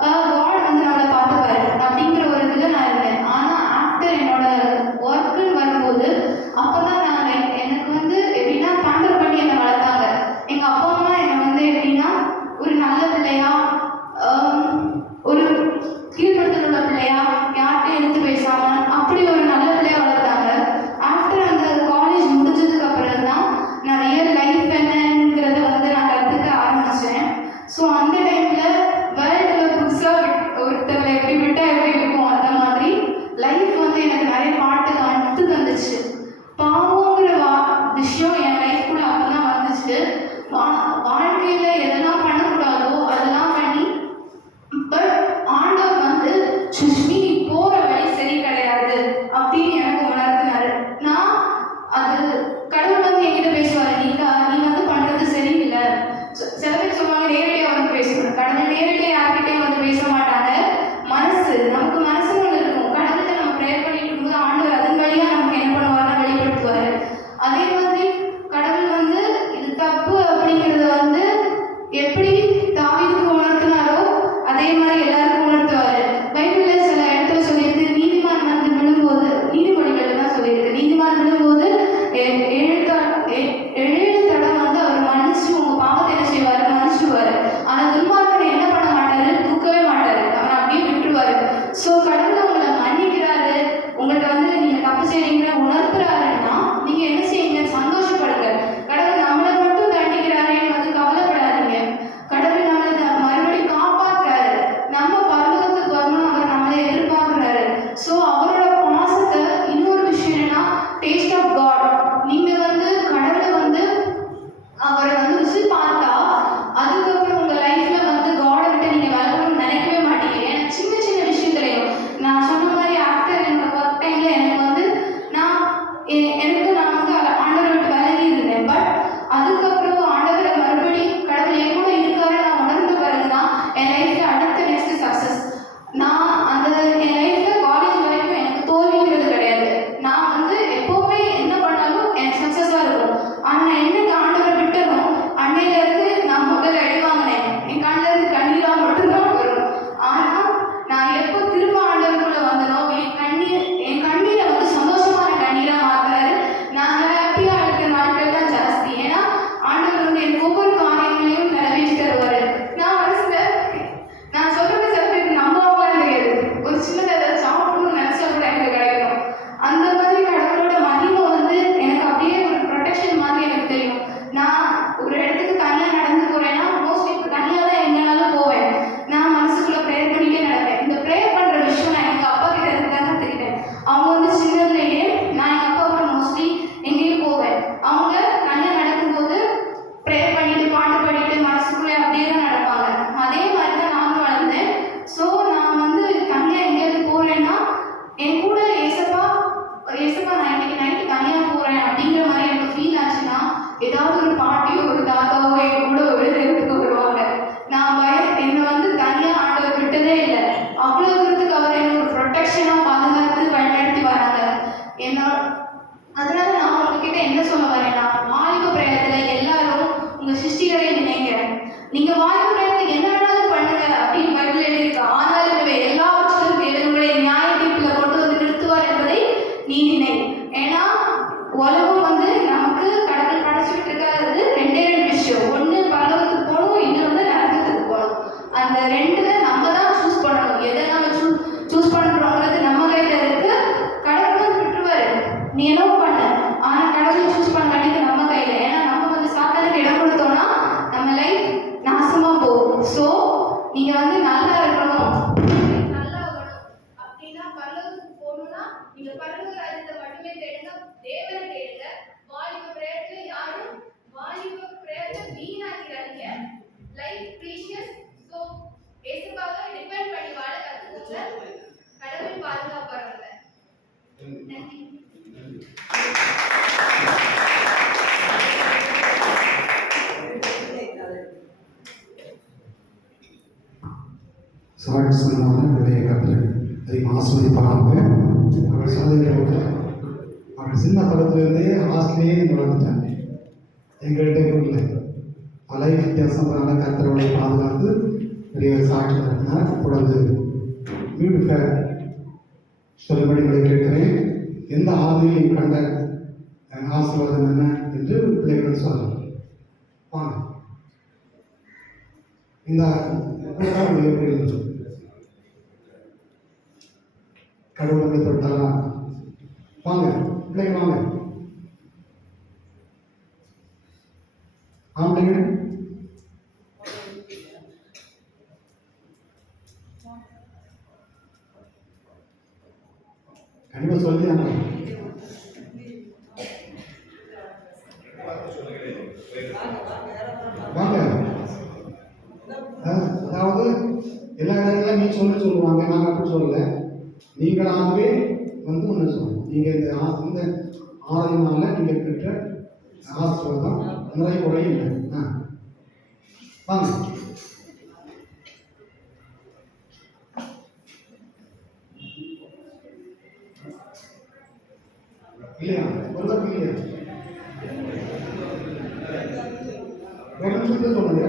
காட் வந்து நம்மளை பார்த்துப்பாரு அப்படிங்கிற ஒரு இதில் நான் இருந்தேன். ஆனால் ஆஃப்டர் என்னோட ஒர்க்குன்னு வரும்போது அப்போதான் நான் எனக்கு வந்து எப்படின்னா பேம்பர் பண்ணி என்னை வளர்த்தாங்க. எங்கள் அப்பா அம்மா என்னை வந்து எப்படின்னா ஒரு நல்ல பிள்ளையா, ஒரு கீழ்படுத்தல் உள்ள பிள்ளையா, யார்கிட்டையும் எடுத்து பேசாம அப்படி ஒரு நல்ல பிள்ளையா வளர்த்தாங்க. ஆஃப்டர் அந்த காலேஜ் முடிஞ்சதுக்கு அப்புறம் தான் நான் ரியல் லைஃப் என்னங்கிறத வந்து நான் கற்றுக்க ஆரம்பித்தேன். ஸோ அந்த டைமில் வேர்ல்டில் புதுசாக ஒருத்தவரை எப்படி விட்டால் எப்படி இருக்கும் அந்த மாதிரி லைஃப் வந்து எனக்கு நிறைய பாட்டு கட்டு தந்துச்சு. பாவங்கிற விஷயம் என் லைஃப்குள்ள அப்போ தான் வந்துச்சு. வாழ்க்கையில் எதெல்லாம் பண்ணக்கூடாதோ அதெல்லாம் பண்ணி, பட் ஆண்டவர் வந்து சுஷ்மி நீ போகிற வழி சரி கிடையாது அப்படின்னு எனக்கு உணர்த்தினாரு. நான் அது கடவுள் வந்து என்கிட்ட பேசுவார், நீ வந்து பண்ணுறது சரியில்லை. சில பேர் சொல்லுவாங்க நேரடியாக வந்து பேசணும். கடவுள் நேரடியாக யார்கிட்டையும் வந்து பேச மாட்டாங்க. நமக்கு மனசுன்னு ஒன்று இருக்கும். கடவுள்கிட்ட நம்ம ப்ரேயர் பண்ணிட்டு இருக்கும்போது ஆண்டவர் அதன் வழியாக நமக்கு என்ன பண்ணுவார்னா வெளிப்படுத்துவார். அதே மாதிரி கடவுள் வந்து இது தப்பு அப்படிங்கிறத வந்து எப்படி தாவீதுக்கு உணர்த்தினாரோ அதே மாதிரி எல்லாருக்கும் உணர்த்துவார். பைபிளில் சில இடத்துல சொல்லியிருக்கு, நீதிமான் வந்து விழும்போது, நீதிமொழிகள் தான் சொல்லியிருக்கு, நீதிமான் விழும்போது 7 தடவை வந்து அவர் மன்னிச்சு உங்கள் பாவத்தை என்ன செய்வார், மன்னிச்சுடுவார். ஆனால் துன்மார்க்கனை என்ன பண்ண மாட்டாரு, தூக்கவே மாட்டார், அவனை அப்படியே விட்டுருவார். ஸோ கடவுள் உங்களை மன்னிக்கிறாரு, உங்கள்கிட்ட வந்து நீங்கள் தப்பு செய்றீங்கிற உணர்த்துறாருன்னா நீங்கள் என்ன செய்யுங்க, சந்தோஷப்படுங்க. கடவுள் நம்மளை மட்டும் தண்டிக்கிறாரேன்னு வந்து கவலைப்படாதீங்க. கடவுள் நம்மளை மறுபடியும் காப்பாற்றுறாரு. நம்ம பரலோகத்துக்கு வரணும், அவர் நம்மளை எதிர்பார்க்குறாரு. ஸோ அவரோட பாசத்தை இன்னொரு விஷயம் என்னன்னா டேஸ்ட் ஆஃப் காட். நீங்கள் வந்து கடவுளை வந்து அவரை வந்து ருசி பார்த்தா அதுக்கப்புறம் உங்கள் லைஃப்பில் வந்து காடை விட்டு நீங்கள் விலகணும்னு நினைக்கவே மாட்டீங்க. ஏன்னா சின்ன சின்ன விஷயத்துலையும் நான் சொன்ன மாதிரி ஆஃப்டர் என்னோட ஒர்க் டைமில் எனக்கு வந்து நான் வந்து ஆண்டவரை விட்டு விலகி இருந்தேன். பட் அதுக்கப்புறம் ஆண்டவரை மறுபடியும் கடவுள் என் கூட இருக்காரு நான் உணர்ந்த பிறகு தான் என் லைஃப்பில் அடுத்த நெக்ஸ்ட் சக்ஸஸ். நான் என் லைஃப்பில் காலேஜ் வரைக்கும் எனக்கு தோல்விங்கிறது கிடையாது. நான் வந்து எப்போவுமே என்ன பண்ணாலும் எனக்கு சக்ஸஸாக இருக்கும். ஆனால் நான் என்னைக்கு ஆண்டவரை விட்டனோ அன்னையிலேருந்து நான் முதல்ல அடி வாங்கினேன். என் கண்ணிலேருந்து கண்ணீராக மட்டும்தான் வரும். ஆனால் நான் எப்போ திரும்ப ஆண்டவருக்குள்ளே வந்தனோ என் கண்ணீரை வந்து சந்தோஷமான கண்ணீராக மாற்றினாரு. நான் ஹாப்பியாக இருக்கிற நாட்கள் தான் ஜாஸ்தி. ஏன்னா ஆண்டவர் வந்து எனக்கு ஒவ்வொரு காரியங்களையும் நிறைவேற்றி தருவார். நான் நான் சொல்கிறது சில பேருக்கு நம்பவங்களாம் தெரியாது. ஒரு சின்னதாக ஏதாவது சாப்பிடணும்னு நினச்சா கூட எனக்கு கிடைக்கும். அந்த மாதிரி கடவுளோட மகிமை வந்து எனக்கு அப்படியே ஒரு ப்ரொடெக்ஷன் மாதிரி எனக்கு தெரியும். நான் ஒரு இடத்துக்கு தனியாக நடந்து போகிறேன்னா மோஸ்ட்லி இப்போ தனியாக தான் எங்கேனாலும் போவேன். நான் மனசுக்குள்ளே ப்ரேயர் பண்ணிகிட்டே நடப்பேன். இந்த ப்ரேயர் பண்ணுற விஷயம் நான் எங்கள் அப்பா கிட்ட இருந்து தான் கற்றுக்கிட்டேன். அவங்க வந்து சின்னதுலேயே நான் எங்கள் அப்பா கூட மோஸ்ட்லி எங்கேயும் போவேன். அவங்க தனியாக நடக்கும்போது ப்ரேயர் பண்ணிட்டு பாட்டு பாடிட்டு மனசுக்குள்ளே அப்படியே தான் நடப்பாங்க. அதே மாதிரி தான் நானும் வளர்ந்தேன். ஸோ நான் வந்து தனியாக எங்கேயாவது போகிறேன்னா என் கூட ஏசப்பா நான் இன்னைக்கு நைட்டு தனியாக போகிறேன் அப்படிங்கிற மாதிரி எனக்கு ஃபீல் ஆச்சுன்னா ஏதாவது ஒரு பாட்டியோ ஒரு தாத்தாவோ என் கூட ஒரு ஹெல்ப்புக்கு வருவாங்க. நான் என்னை வந்து தனியாக ஆண்டவர் விட்டதே இல்லை. அவ்வளோ தூரத்துக்கு அவர் என்ன ஒரு ப்ரொடெக்ஷனாக பாதுகாத்து வழிநடத்தி வராங்க. அதனால நான் உங்ககிட்ட என்ன சொல்ல வரேன்னா, வாலிப பிரயத்தில் எல்லாரும் உங்கள் சிருஷ்டிகளை நினைங்க. நீங்கள் வாலிப பிரயத்தில் என்ன வேணாலும் பண்ணுங்க அப்படின்னு பைபிள் எழுதியிருக்கு. ஆனாலும் எல்லாவற்றிலும் தேவனுடைய நியாய தீர்ப்பில் கொண்டு வந்து நிறுத்துவார் என்பதை நீ நினை. ஏன்னா உலகம் வந்து நமக்கு கடவுள் படைச்சுட்டு இருக்காது. 2 விஷயம். ஒன்று பரலோகத்துக்கு போகணும், இன்னொன்று நரகத்துக்கு போகணும். அந்த 2 நம்ம தான் சூஸ் பண்ணணும். எதை நம்ம சூஸ் பண்ணுறோங்கிறது நம்ம கையில் இருக்கு. கடவுள் வந்து விட்டுருவாரு, நீ என்ன பண்ண. ஆனால் கடவுளை சூஸ் பண்ண வேண்டியது நம்ம கையில். ஏன்னா நம்ம வந்து சாத்தானுக்கு இடம் கொடுத்தோம்னா நம்ம லைஃப் நாசமாக போகும். ஸோ நீங்கள் வந்து நல்லா இருக்கணும், நல்லா இருக்கணும் அப்படின்னா பரலோகத்துக்கு போகணும்னா நீங்கள் பரலோக ராஜ்யத்தை மட்டுமே தேடுங்க, தேவனை தேடுங்க. வாலிப பிரயத்தில் யாரும் வாலிப பிரயத்தை வீணாக்கிறாங்க. Life precious. ஸோ எங்கள்கிட்ட இல்லை. அலை வித்தியாசமான கத்தரவளை பாதுகாத்து பெரிய சாட்சி நடத்தினார். இப்பொழுது வீடு ஃபேர் சொல்லும்படி உங்களை கேட்கிறேன். எந்த ஆதியில் கண்ட ஆசீர்வாதம் என்ன என்று பிள்ளைகள் சொல்லலாம். வாங்க. இந்த எப்படி இருந்தது? கடவுளை தொட்டாரா? வாங்க பிள்ளைங்க வாங்க. ஆம்பளைங்க கண்டிப்பா சொல்லி வாங்க. அதாவது எல்லா இடத்துல நீ சொல்லுவாங்க, நாங்கள் அப்படி சொல்லலை. நீங்களாகவே வந்து ஒன்று சொல்லணும். நீங்கள் இந்த ஆராய்ச்சினால நீங்கள் பெற்ற ஆசீர்வாதம் நிறைய குறையும் இல்லை. வாங்க. இல்லையா? ஒரு தப்பு இல்லையா? ஒரு நிமிஷத்துல சொல்லுங்க.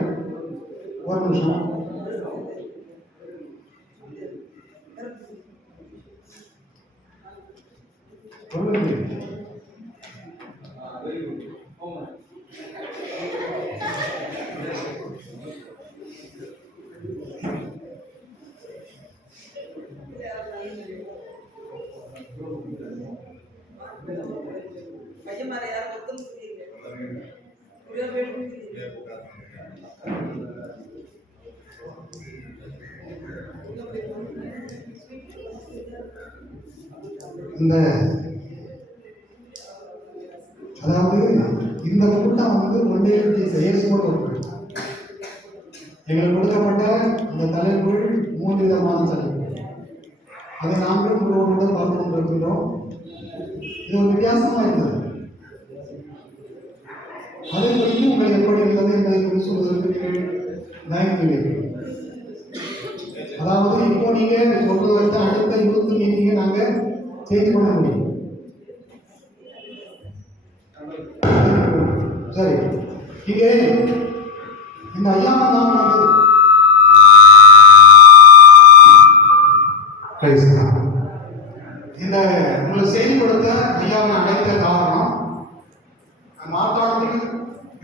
ஒரு நிமிஷம். இந்த அதாவது இந்த கூட்டம் வந்து ஒன்றே இயேசுவோடு இருக்கிறது. எங்களுக்கு கொடுக்கப்பட்ட இந்த தலைப்புகள் 3 விதமான தலைப்புகள். அதை நாங்களும் உங்களோடு பார்த்து கொண்டிருக்கிறோம். இது ஒரு வித்தியாசமாக இருந்தது. அதை குறித்து உங்களை எப்படி இருந்தது என்பதை குறித்து சொல்வதற்கு நீங்கள் தயங்குகிறீர்கள். அதாவது இப்போ நீங்க சொல்றதை வச்சு அடுத்த 20 மீட்டிங்கை நாங்கள் செய்து கொள்ள முடியும். சரி, இங்கே இந்த ஐயாவை நான் வந்து இந்த உங்களை செய்தி கொடுத்த ஐயாவை அழைத்த காரணம், மாற்றாளத்தில்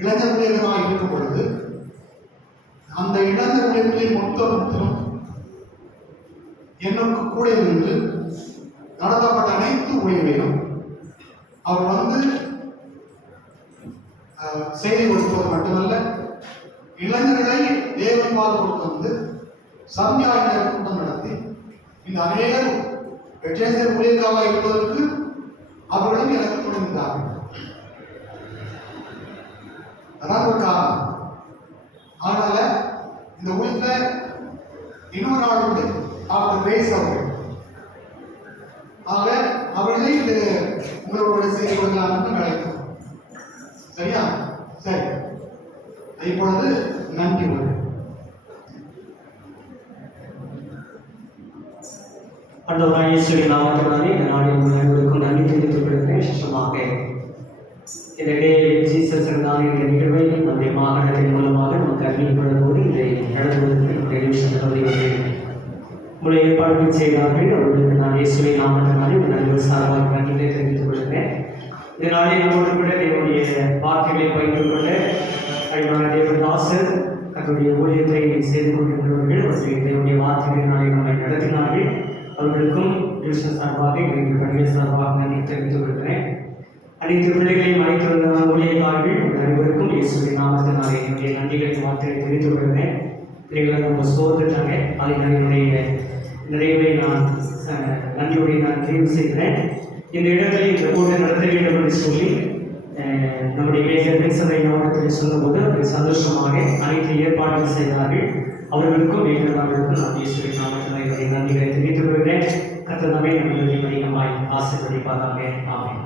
இளைஞர் பிள்ளைகளாக இருக்கும் பொழுது அந்த இளைஞர் பிள்ளைகளின் மொத்தம் எனக்கு கூட இருந்து நடத்தப்பட்ட அனைத்து ஊழியர்களையும் அவர் வந்து செய்தி கொடுப்பது மட்டுமல்ல, இளைஞர்களை தேவன் கொடுத்து வந்து சந்தியாக கூட்டம் நடத்தி இந்த அநேகர் வெற்றியர் ஊழியர்களாக இருப்பதற்கு அவர்களும் எனக்கு கொடுத்தார்கள். அதான் ஒரு காரணம். அதனால இந்த ஊழியத்தில் இன்னொரு ஆள் உண்டு, அவர் பேசுறவர்கள். ஆக அவர்களே இது உங்களோட செய்தி கொடுக்கலாம்னு நினைக்கிறோம். சரியா? சரி, இப்பொழுது நன்றி. ஆண்டவராகிய இயேசுவின் நாமத்தினாலே இந்த நாளில் உங்களுக்கும் நன்றி தெரிவித்துக் கொள்கிறேன். விசேஷமாக இந்த டே ஜீசஸ் இருந்தால் இந்த நிகழ்வை நம்முடைய மாகாணத்தின் மூலமாக நமக்கு அறிவிக்கப்படும்போது இதை நடத்துவதற்கு என்னுடைய உங்களை ஏற்பாடுகள் செய்தார்கள். அவர்களுக்கு நான் இயேசுவின் நாமத்தினாலே இந்த நண்பர் சார்பாக நன்றிகளை தெரிவித்துக் கொள்கிறேன். இந்த நாளில் நம்மோடு கூட என்னுடைய வார்த்தைகளை பகிர்ந்து கொண்ட அடிமான தேவதாசர் தன்னுடைய ஊழியத்தை செய்து கொண்டிருக்கிறவர்கள் அவர்களுடைய வார்த்தைகளை நாளை நம்மை நடத்தினார்கள். அவர்களுக்கும் டிவிஷன் சார்பாக எங்கள் பணிகள் சார்பாக நன்றி தெரிவித்துக் கொள்கிறேன். அனைத்து பிள்ளைகளையும் அழைத்திருந்த ஊழியக்காரர்கள் அனைவருக்கும் இயேசுவின் நாமத்தினாலே என்னுடைய நன்றிகளை வார்த்தைகளை தெரிவித்துக் கொள்கிறேன். பிள்ளைகளை நம்ம சோர்ந்துட்டாங்க, அதை என்னுடைய நிறைவை நான் நன்றியுடைய நான் தெரிவு செய்கிறேன். இந்த இடத்துல இந்த கூட்டம் நடத்த வேண்டும் என்று சொல்லி நம்முடைய மேஜர் சபை மாவட்டத்தில் சொல்லும்போது அவர்கள் சந்தோஷமாக அனைத்து ஏற்பாடுகள் செய்தார்கள். அவர்களுக்கும் வேண்டுமானவர்களுக்கும் நான் இயேசுவின் நாமத்தில் என்னுடைய நன்றிகளை தெரிவித்துக் கொள்கிறேன். கர்த்தர் தாமே நம்மளுடைய அதிகமாய் ஆசீர்வதிப்பாராக. ஆமென்.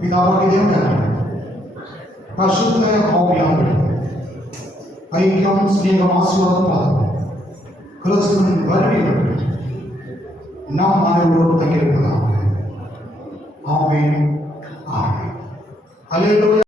பிதாவாகிய தேவன் பசுத்த ஆவியானவர் ஐக்கியம் ஸ்நேகம் ஆசீர்வாதம் கிறிஸ்துவின் வருகைகள் நாம் அனைவரோடு தங்கியிருப்பதாக. ஆமென். ஆமென். அல்லேலூயா.